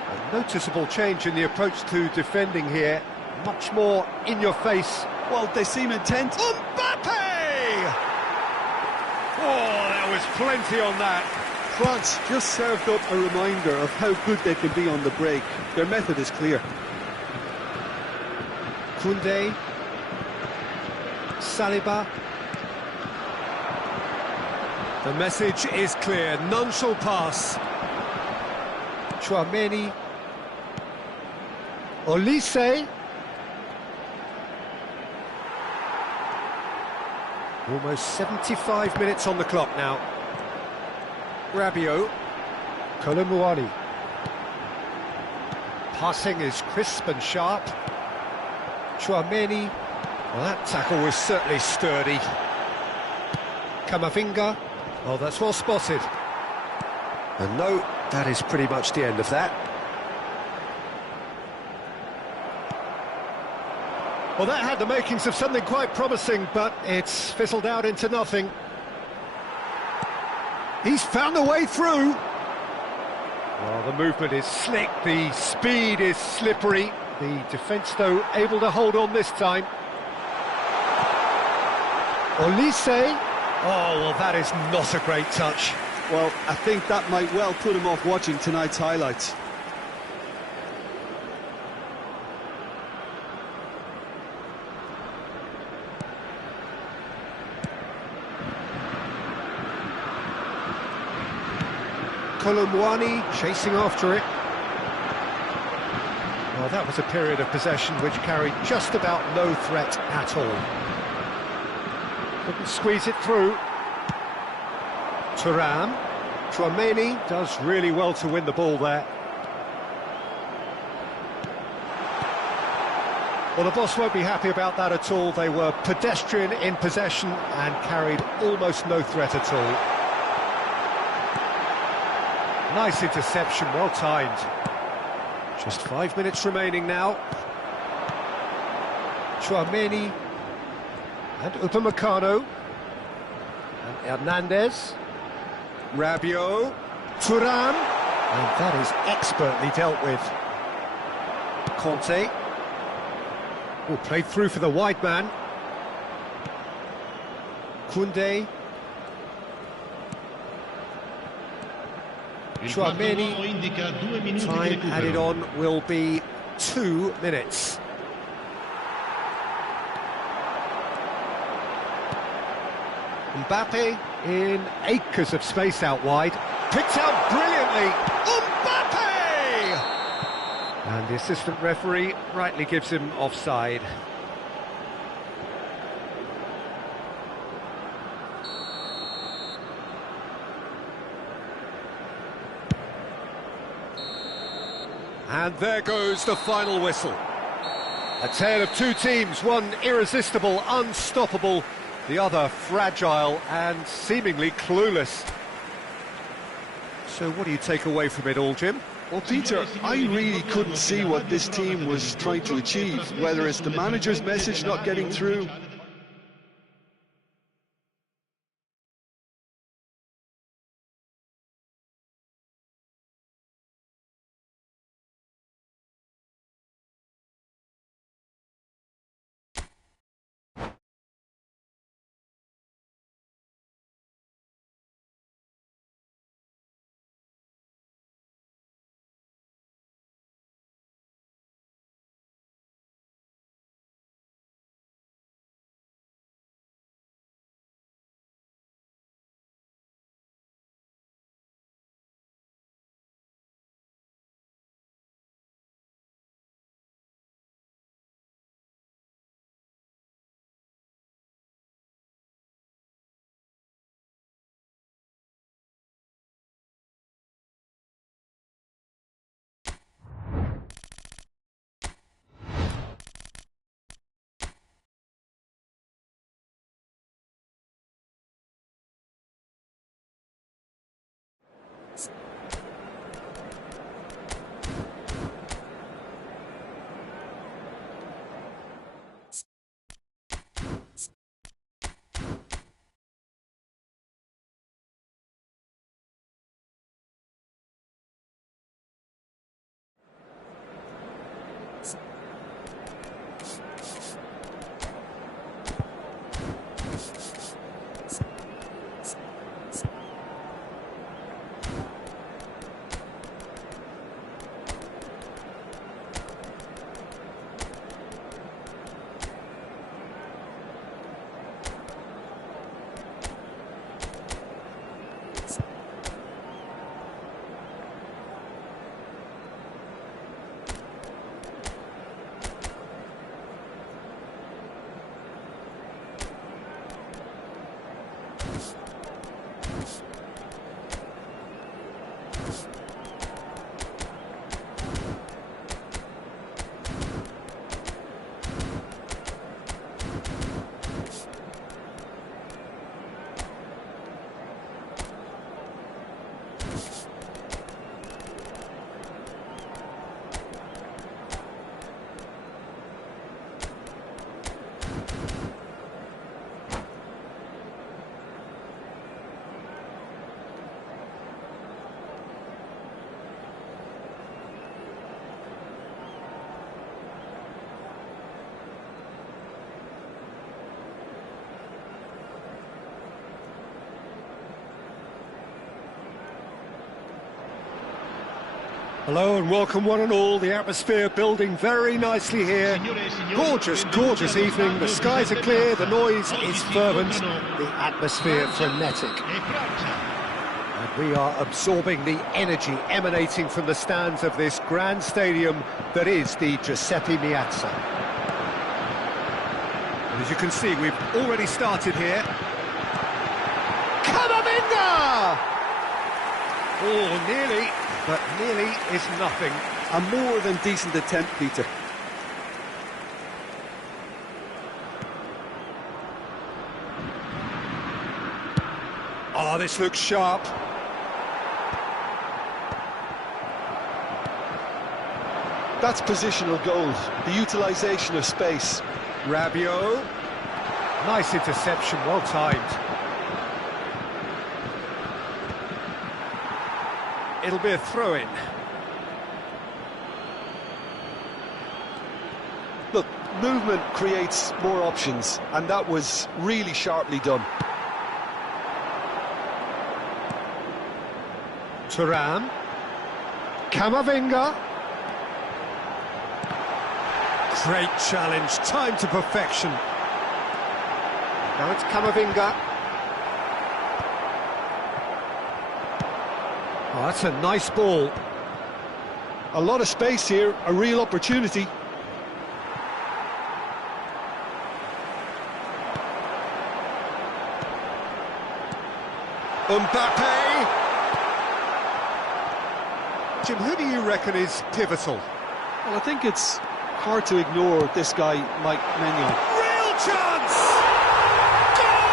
A noticeable change in the approach to defending here. Much more in your face. Well, they seem intent. Mbappe! Oh, there was plenty on that. France just served up a reminder of how good they can be on the break. Their method is clear. Koundé. Saliba. The message is clear. None shall pass. Tchouaméni. Olise. Almost 75 minutes on the clock now. Rabiot. Colomouani. Passing is crisp and sharp. Tchouaméni. Well, that tackle was certainly sturdy. Camavinga. Oh, that's well spotted. And no, that is pretty much the end of that. Well, that had the makings of something quite promising, but it's fizzled out into nothing. He's found a way through. Well, the movement is slick, the speed is slippery. The defence, though, able to hold on this time. Olise. Oh, well, that is not a great touch. Well, I think that might well put him off watching tonight's highlights. Colomouani chasing after it. Well, that was a period of possession which carried just about no threat at all. Couldn't squeeze it through. Thuram. Tchouaméni does really well to win the ball there. Well, the boss won't be happy about that at all. They were pedestrian in possession and carried almost no threat at all. Nice interception, well timed. Just 5 minutes remaining now. Tchouaméni and Upamecano and Hernandez. Rabiot, Thuram, and that is expertly dealt with. Conte. Oh, played through for the wide man. Koundé. Tchouaméni. Time added on will be 2 minutes. Mbappe in acres of space out wide. Picked out brilliantly. Mbappe! And the assistant referee rightly gives him offside. And there goes the final whistle. A tale of two teams, one irresistible, unstoppable, the other fragile and seemingly clueless. So what do you take away from it all, Jim? Well, Peter, I really couldn't see what this team was trying to achieve, whether it's the manager's message not getting through. Hello and welcome one and all. The atmosphere building very nicely here. Gorgeous, gorgeous evening. The skies are clear, the noise is fervent, the atmosphere frenetic. And we are absorbing the energy emanating from the stands of this grand stadium that is the Giuseppe Meazza. And as you can see, we've already started here. Camavinga! Oh, nearly. But nearly is nothing. A more than decent attempt, Peter. Oh, this looks sharp. That's positional gold, the utilisation of space. Rabiot. Nice interception, well timed. It'll be a throw-in. Look, movement creates more options, and that was really sharply done. Thuram. Camavinga. Great challenge, time to perfection. Now it's Camavinga. Oh, that's a nice ball. A lot of space here, a real opportunity. Mbappe! Jim, who do you reckon is pivotal? Well, I think it's hard to ignore this guy, Mike Maignan. Real chance! Goal!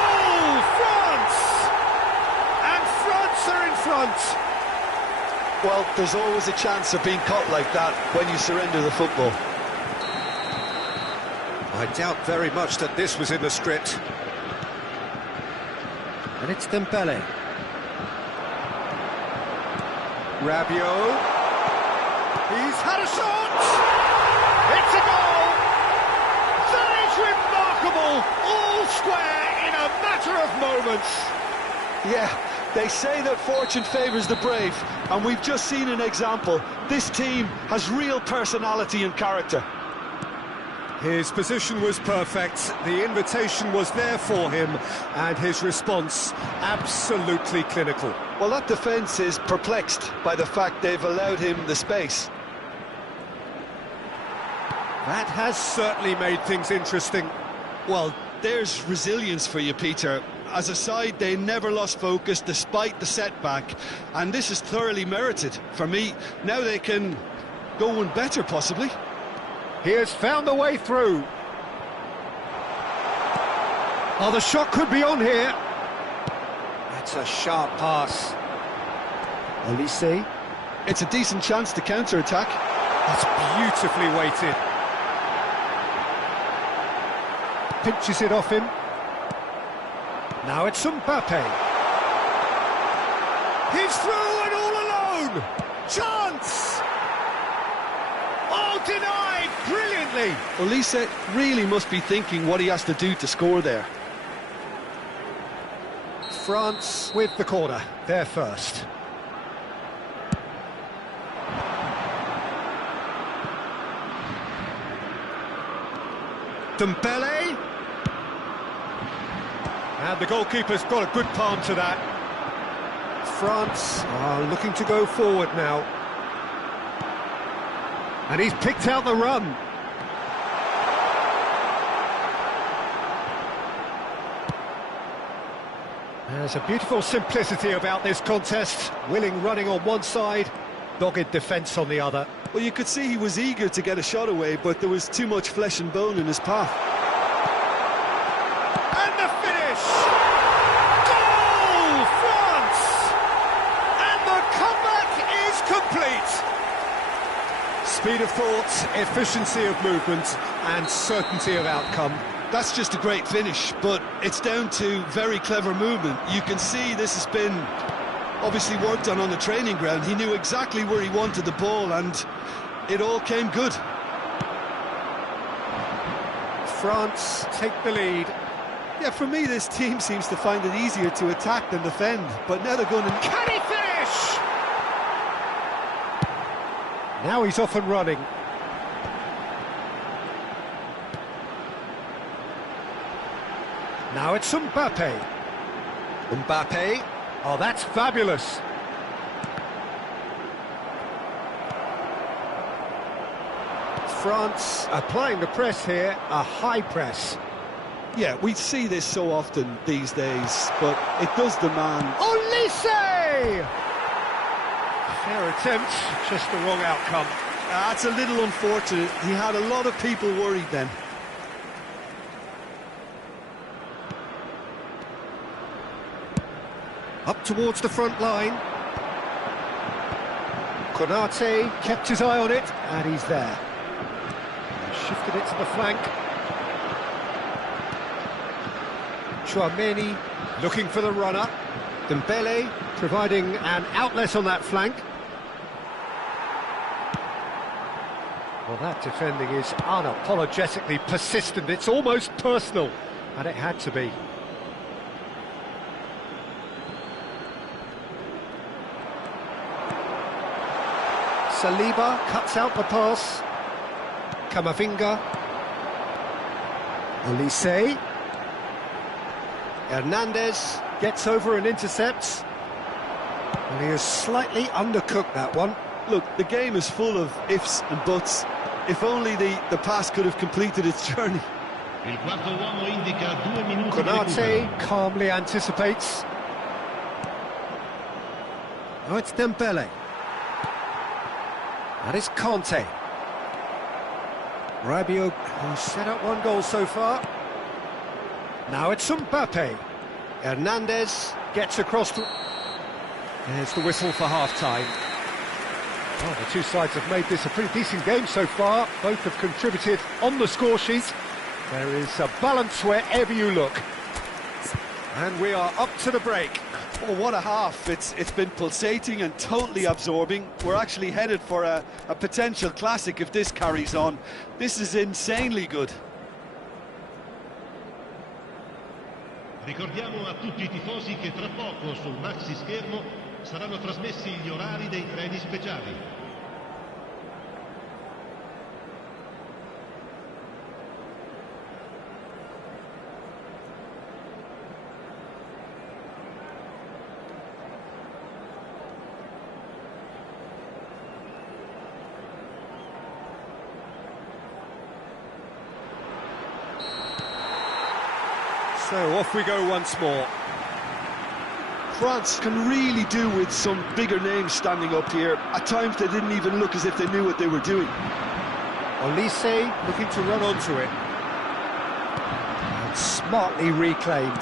front. Well, there's always a chance of being caught like that when you surrender the football. I doubt very much that this was in the script. And it's Dembele. Rabiot. He's had a shot! It's a goal! That is remarkable! All square in a matter of moments. Yeah, they say that fortune favours the brave, and we've just seen an example. This team has real personality and character. His position was perfect, the invitation was there for him, and his response absolutely clinical. Well, that defence is perplexed by the fact they've allowed him the space. That has certainly made things interesting. Well, there's resilience for you, Peter. As a side, they never lost focus despite the setback, and this is thoroughly merited. For me, now they can go one better, possibly. He has found the way through. Oh, the shot could be on here. That's a sharp pass. Olise. It's a decent chance to counter-attack. That's beautifully weighted. Pinches it off him. Now it's Mbappe. He's through and all alone. Chance! Oh, denied brilliantly. Olise really must be thinking what he has to do to score there. France with the corner. They're first. Dembele. And the goalkeeper's got a good palm to that. France are looking to go forward now. And he's picked out the run. There's a beautiful simplicity about this contest. Willing running on one side, dogged defence on the other. Well, you could see he was eager to get a shot away, but there was too much flesh and bone in his path. And the finish! Goal! France! And the comeback is complete! Speed of thought, efficiency of movement, and certainty of outcome. That's just a great finish, but it's down to very clever movement. You can see this has been obviously worked on the training ground. He knew exactly where he wanted the ball, and it all came good. France take the lead. Yeah, for me, this team seems to find it easier to attack than defend, but now they're going to... Can he finish? Now he's off and running. Now it's Mbappe. Mbappe. Oh, that's fabulous. France applying the press here, a high press. Yeah, we see this so often these days, but it does demand... Olise! Fair attempt, just the wrong outcome. That's a little unfortunate. He had a lot of people worried then. Up towards the front line. Konate kept his eye on it, and he's there. Shifted it to the flank. Chouameni looking for the runner. Dembele providing an outlet on that flank. Well, that defending is unapologetically persistent. It's almost personal, and it had to be. Saliba cuts out the pass. Camavinga. Olise. Hernandez gets over and intercepts. And he has slightly undercooked that one. Look, the game is full of ifs and buts. If only the pass could have completed its journey. Konate calmly anticipates. Oh, it's Dembele. That is Conte. Rabiot, who's set up one goal so far. Now it's Mbappe. Hernandez gets across to... There's the whistle for half-time. Well, the two sides have made this a pretty decent game so far. Both have contributed on the score sheet. There is a balance wherever you look. And we are up to the break. Oh, what a half. It's been pulsating and totally absorbing. We're actually headed for a potential classic if this carries on. This is insanely good. Ricordiamo a tutti I tifosi che tra poco sul maxi schermo saranno trasmessi gli orari dei treni speciali. So off we go once more. France can really do with some bigger names standing up here. At times they didn't even look as if they knew what they were doing. Olise looking to run onto it. And smartly reclaimed.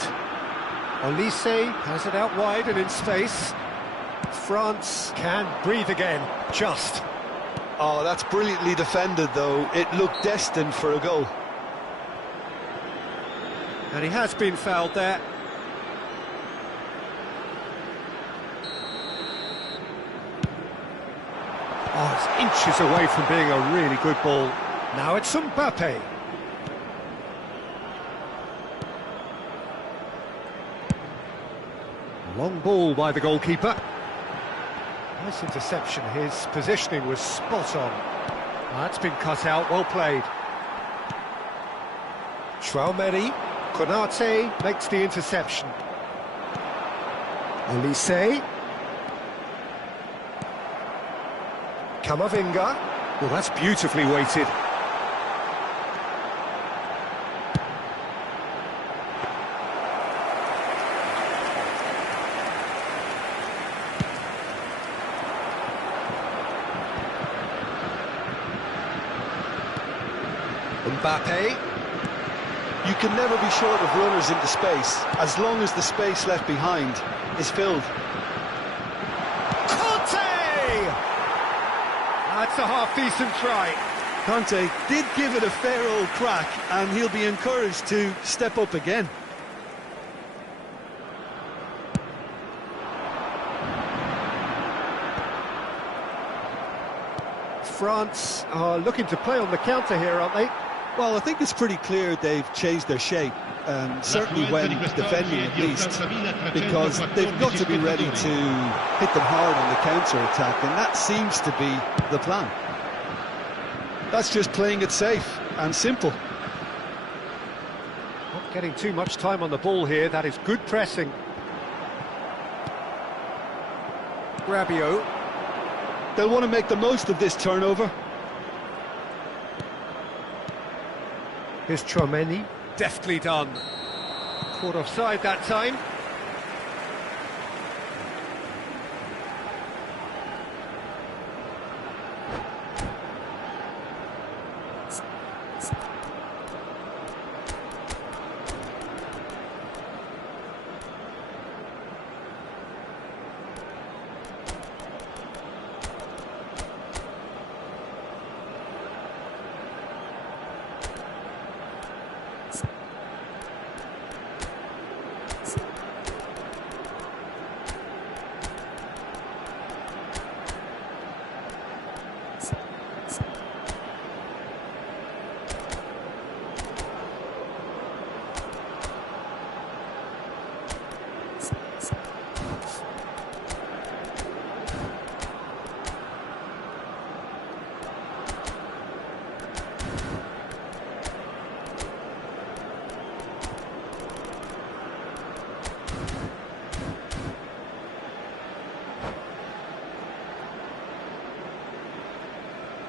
Olise has it out wide and in space. France can breathe again, just. Oh, that's brilliantly defended though. It looked destined for a goal. And he has been fouled there. Oh, it's inches away from being a really good ball. Now it's Mbappe. Long ball by the goalkeeper. Nice interception. His positioning was spot on. That's been cut out. Well played. Traumeri. Konate makes the interception. Olise. Kamavinga. Well, that's beautifully weighted. Mbappe. You can never be short of runners into space, as long as the space left behind is filled. Conte! That's a half-decent try. Conte did give it a fair old crack, and he'll be encouraged to step up again. France are looking to play on the counter here, aren't they? Well, I think it's pretty clear they've changed their shape, certainly when defending at least, because they've got to be ready to hit them hard on the counter-attack, and that seems to be the plan. That's just playing it safe and simple. Not getting too much time on the ball here, that is good pressing. Rabiot. They'll want to make the most of this turnover. Here's Traumeri, deftly done. Caught offside that time.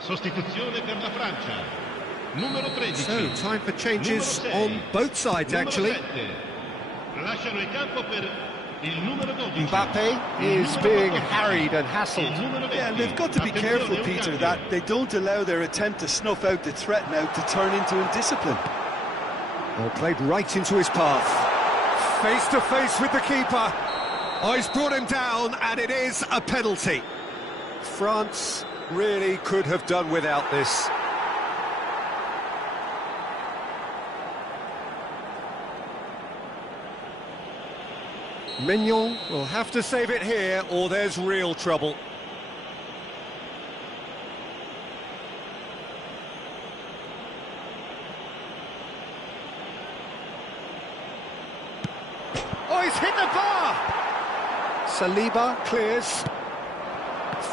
Sostituzione per la Francia. Numero 13. So, time for changes on both sides, actually. Lasciano il campo per il numero 12. Mbappe is being harried and hassled. Yeah, and they've got to be careful, Peter, that they don't allow their attempt to snuff out the threat now to turn into indiscipline. Well, played right into his path. Face to face with the keeper. Oh, he's brought him down, and it is a penalty. France really could have done without this. Mignon will have to save it here, or there's real trouble. Oh, he's hit the bar! Saliba clears.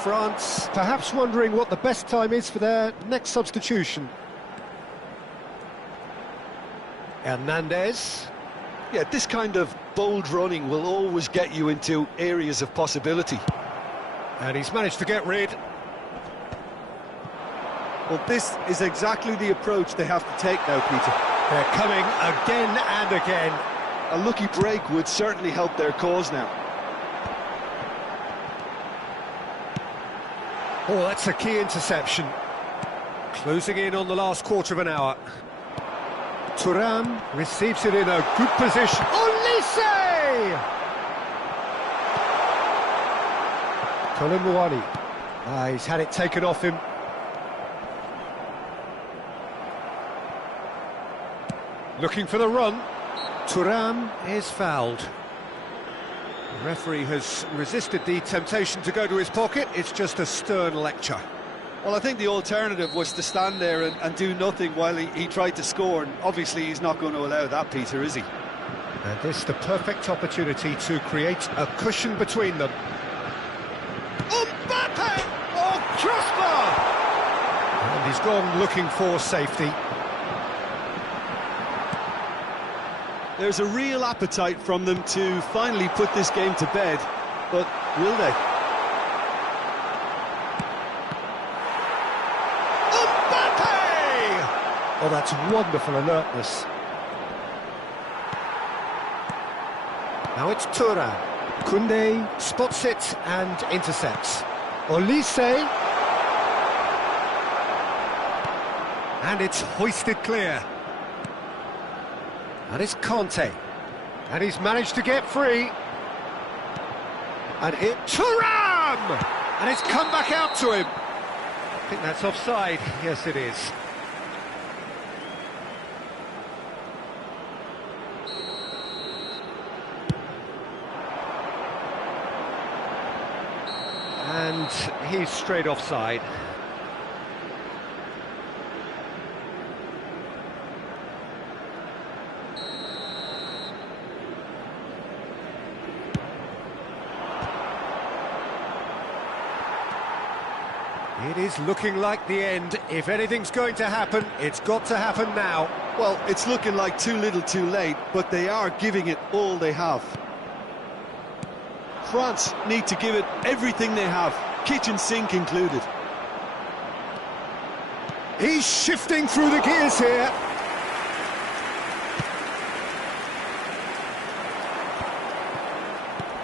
France perhaps wondering what the best time is for their next substitution. Hernandez. Yeah, this kind of bold running will always get you into areas of possibility. And he's managed to get rid. Well, this is exactly the approach they have to take now, Peter. They're coming again and again. A lucky break would certainly help their cause now. Oh, that's a key interception. Closing in on the last quarter of an hour. Thuram receives it in a good position. Olise! Colin Muani. He's had it taken off him. Looking for the run. Thuram is fouled. The referee has resisted the temptation to go to his pocket. It's just a stern lecture. Well, I think the alternative was to stand there and do nothing while he tried to score, and obviously he's not going to allow that, Peter, is he? And this is the perfect opportunity to create a cushion between them. Mbappe! Oh, crossbar! And he's gone looking for safety. There's a real appetite from them to finally put this game to bed, but will they? Oh, that's wonderful alertness. Now it's Thuram. Koundé spots it and intercepts. Olise. And it's hoisted clear. And it's Conte. And he's managed to get free. And it... Thuram! And it's come back out to him. I think that's offside. Yes, it is. And he's straight offside. It is looking like the end. If anything's going to happen, it's got to happen now. Well, it's looking like too little too late, but they are giving it all they have. France need to give it everything they have, kitchen sink included. He's shifting through the gears here.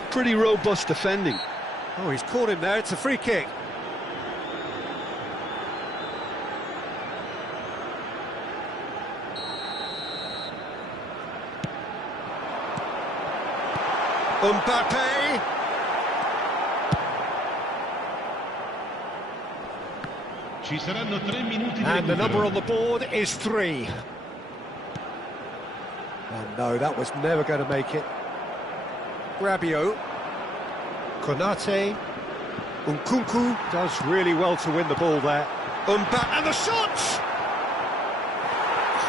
Pretty robust defending. Oh, he's caught him there. It's a free kick. Mbappe. Ci saranno 3 minuti di And the recupero. number on the board is 3. Oh no, that was never going to make it. Rabiot. Konate. Nkunku does really well to win the ball there. Mbappe, and the shot!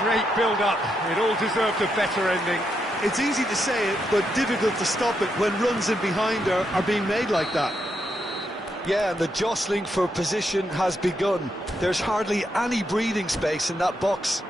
Great build-up. It all deserved a better ending. It's easy to say it, but difficult to stop it when runs in behind are being made like that. Yeah, and the jostling for position has begun. There's hardly any breathing space in that box.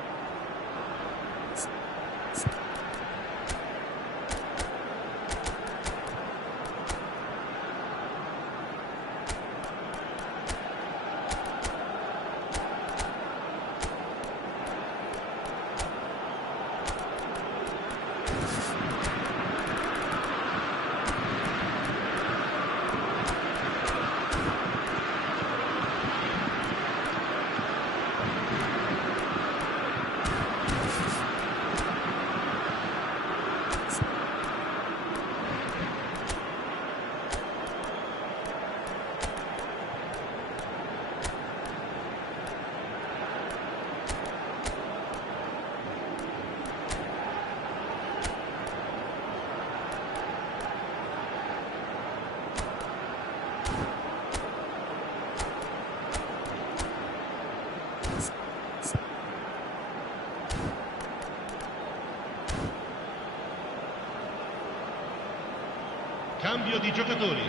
Cambio di giocatori.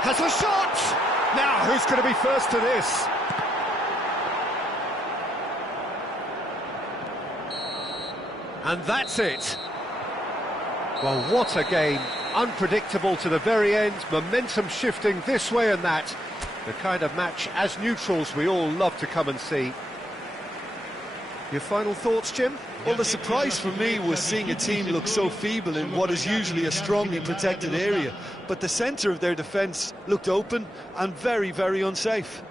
Has a shot! Now, who's going to be first to this? And that's it. Well, what a game. Unpredictable to the very end, momentum shifting this way and that. The kind of match, as neutrals, we all love to come and see. Your final thoughts, Jim? Well, the surprise for me was seeing a team look so feeble in what is usually a strongly protected area. But the centre of their defence looked open and very, very unsafe.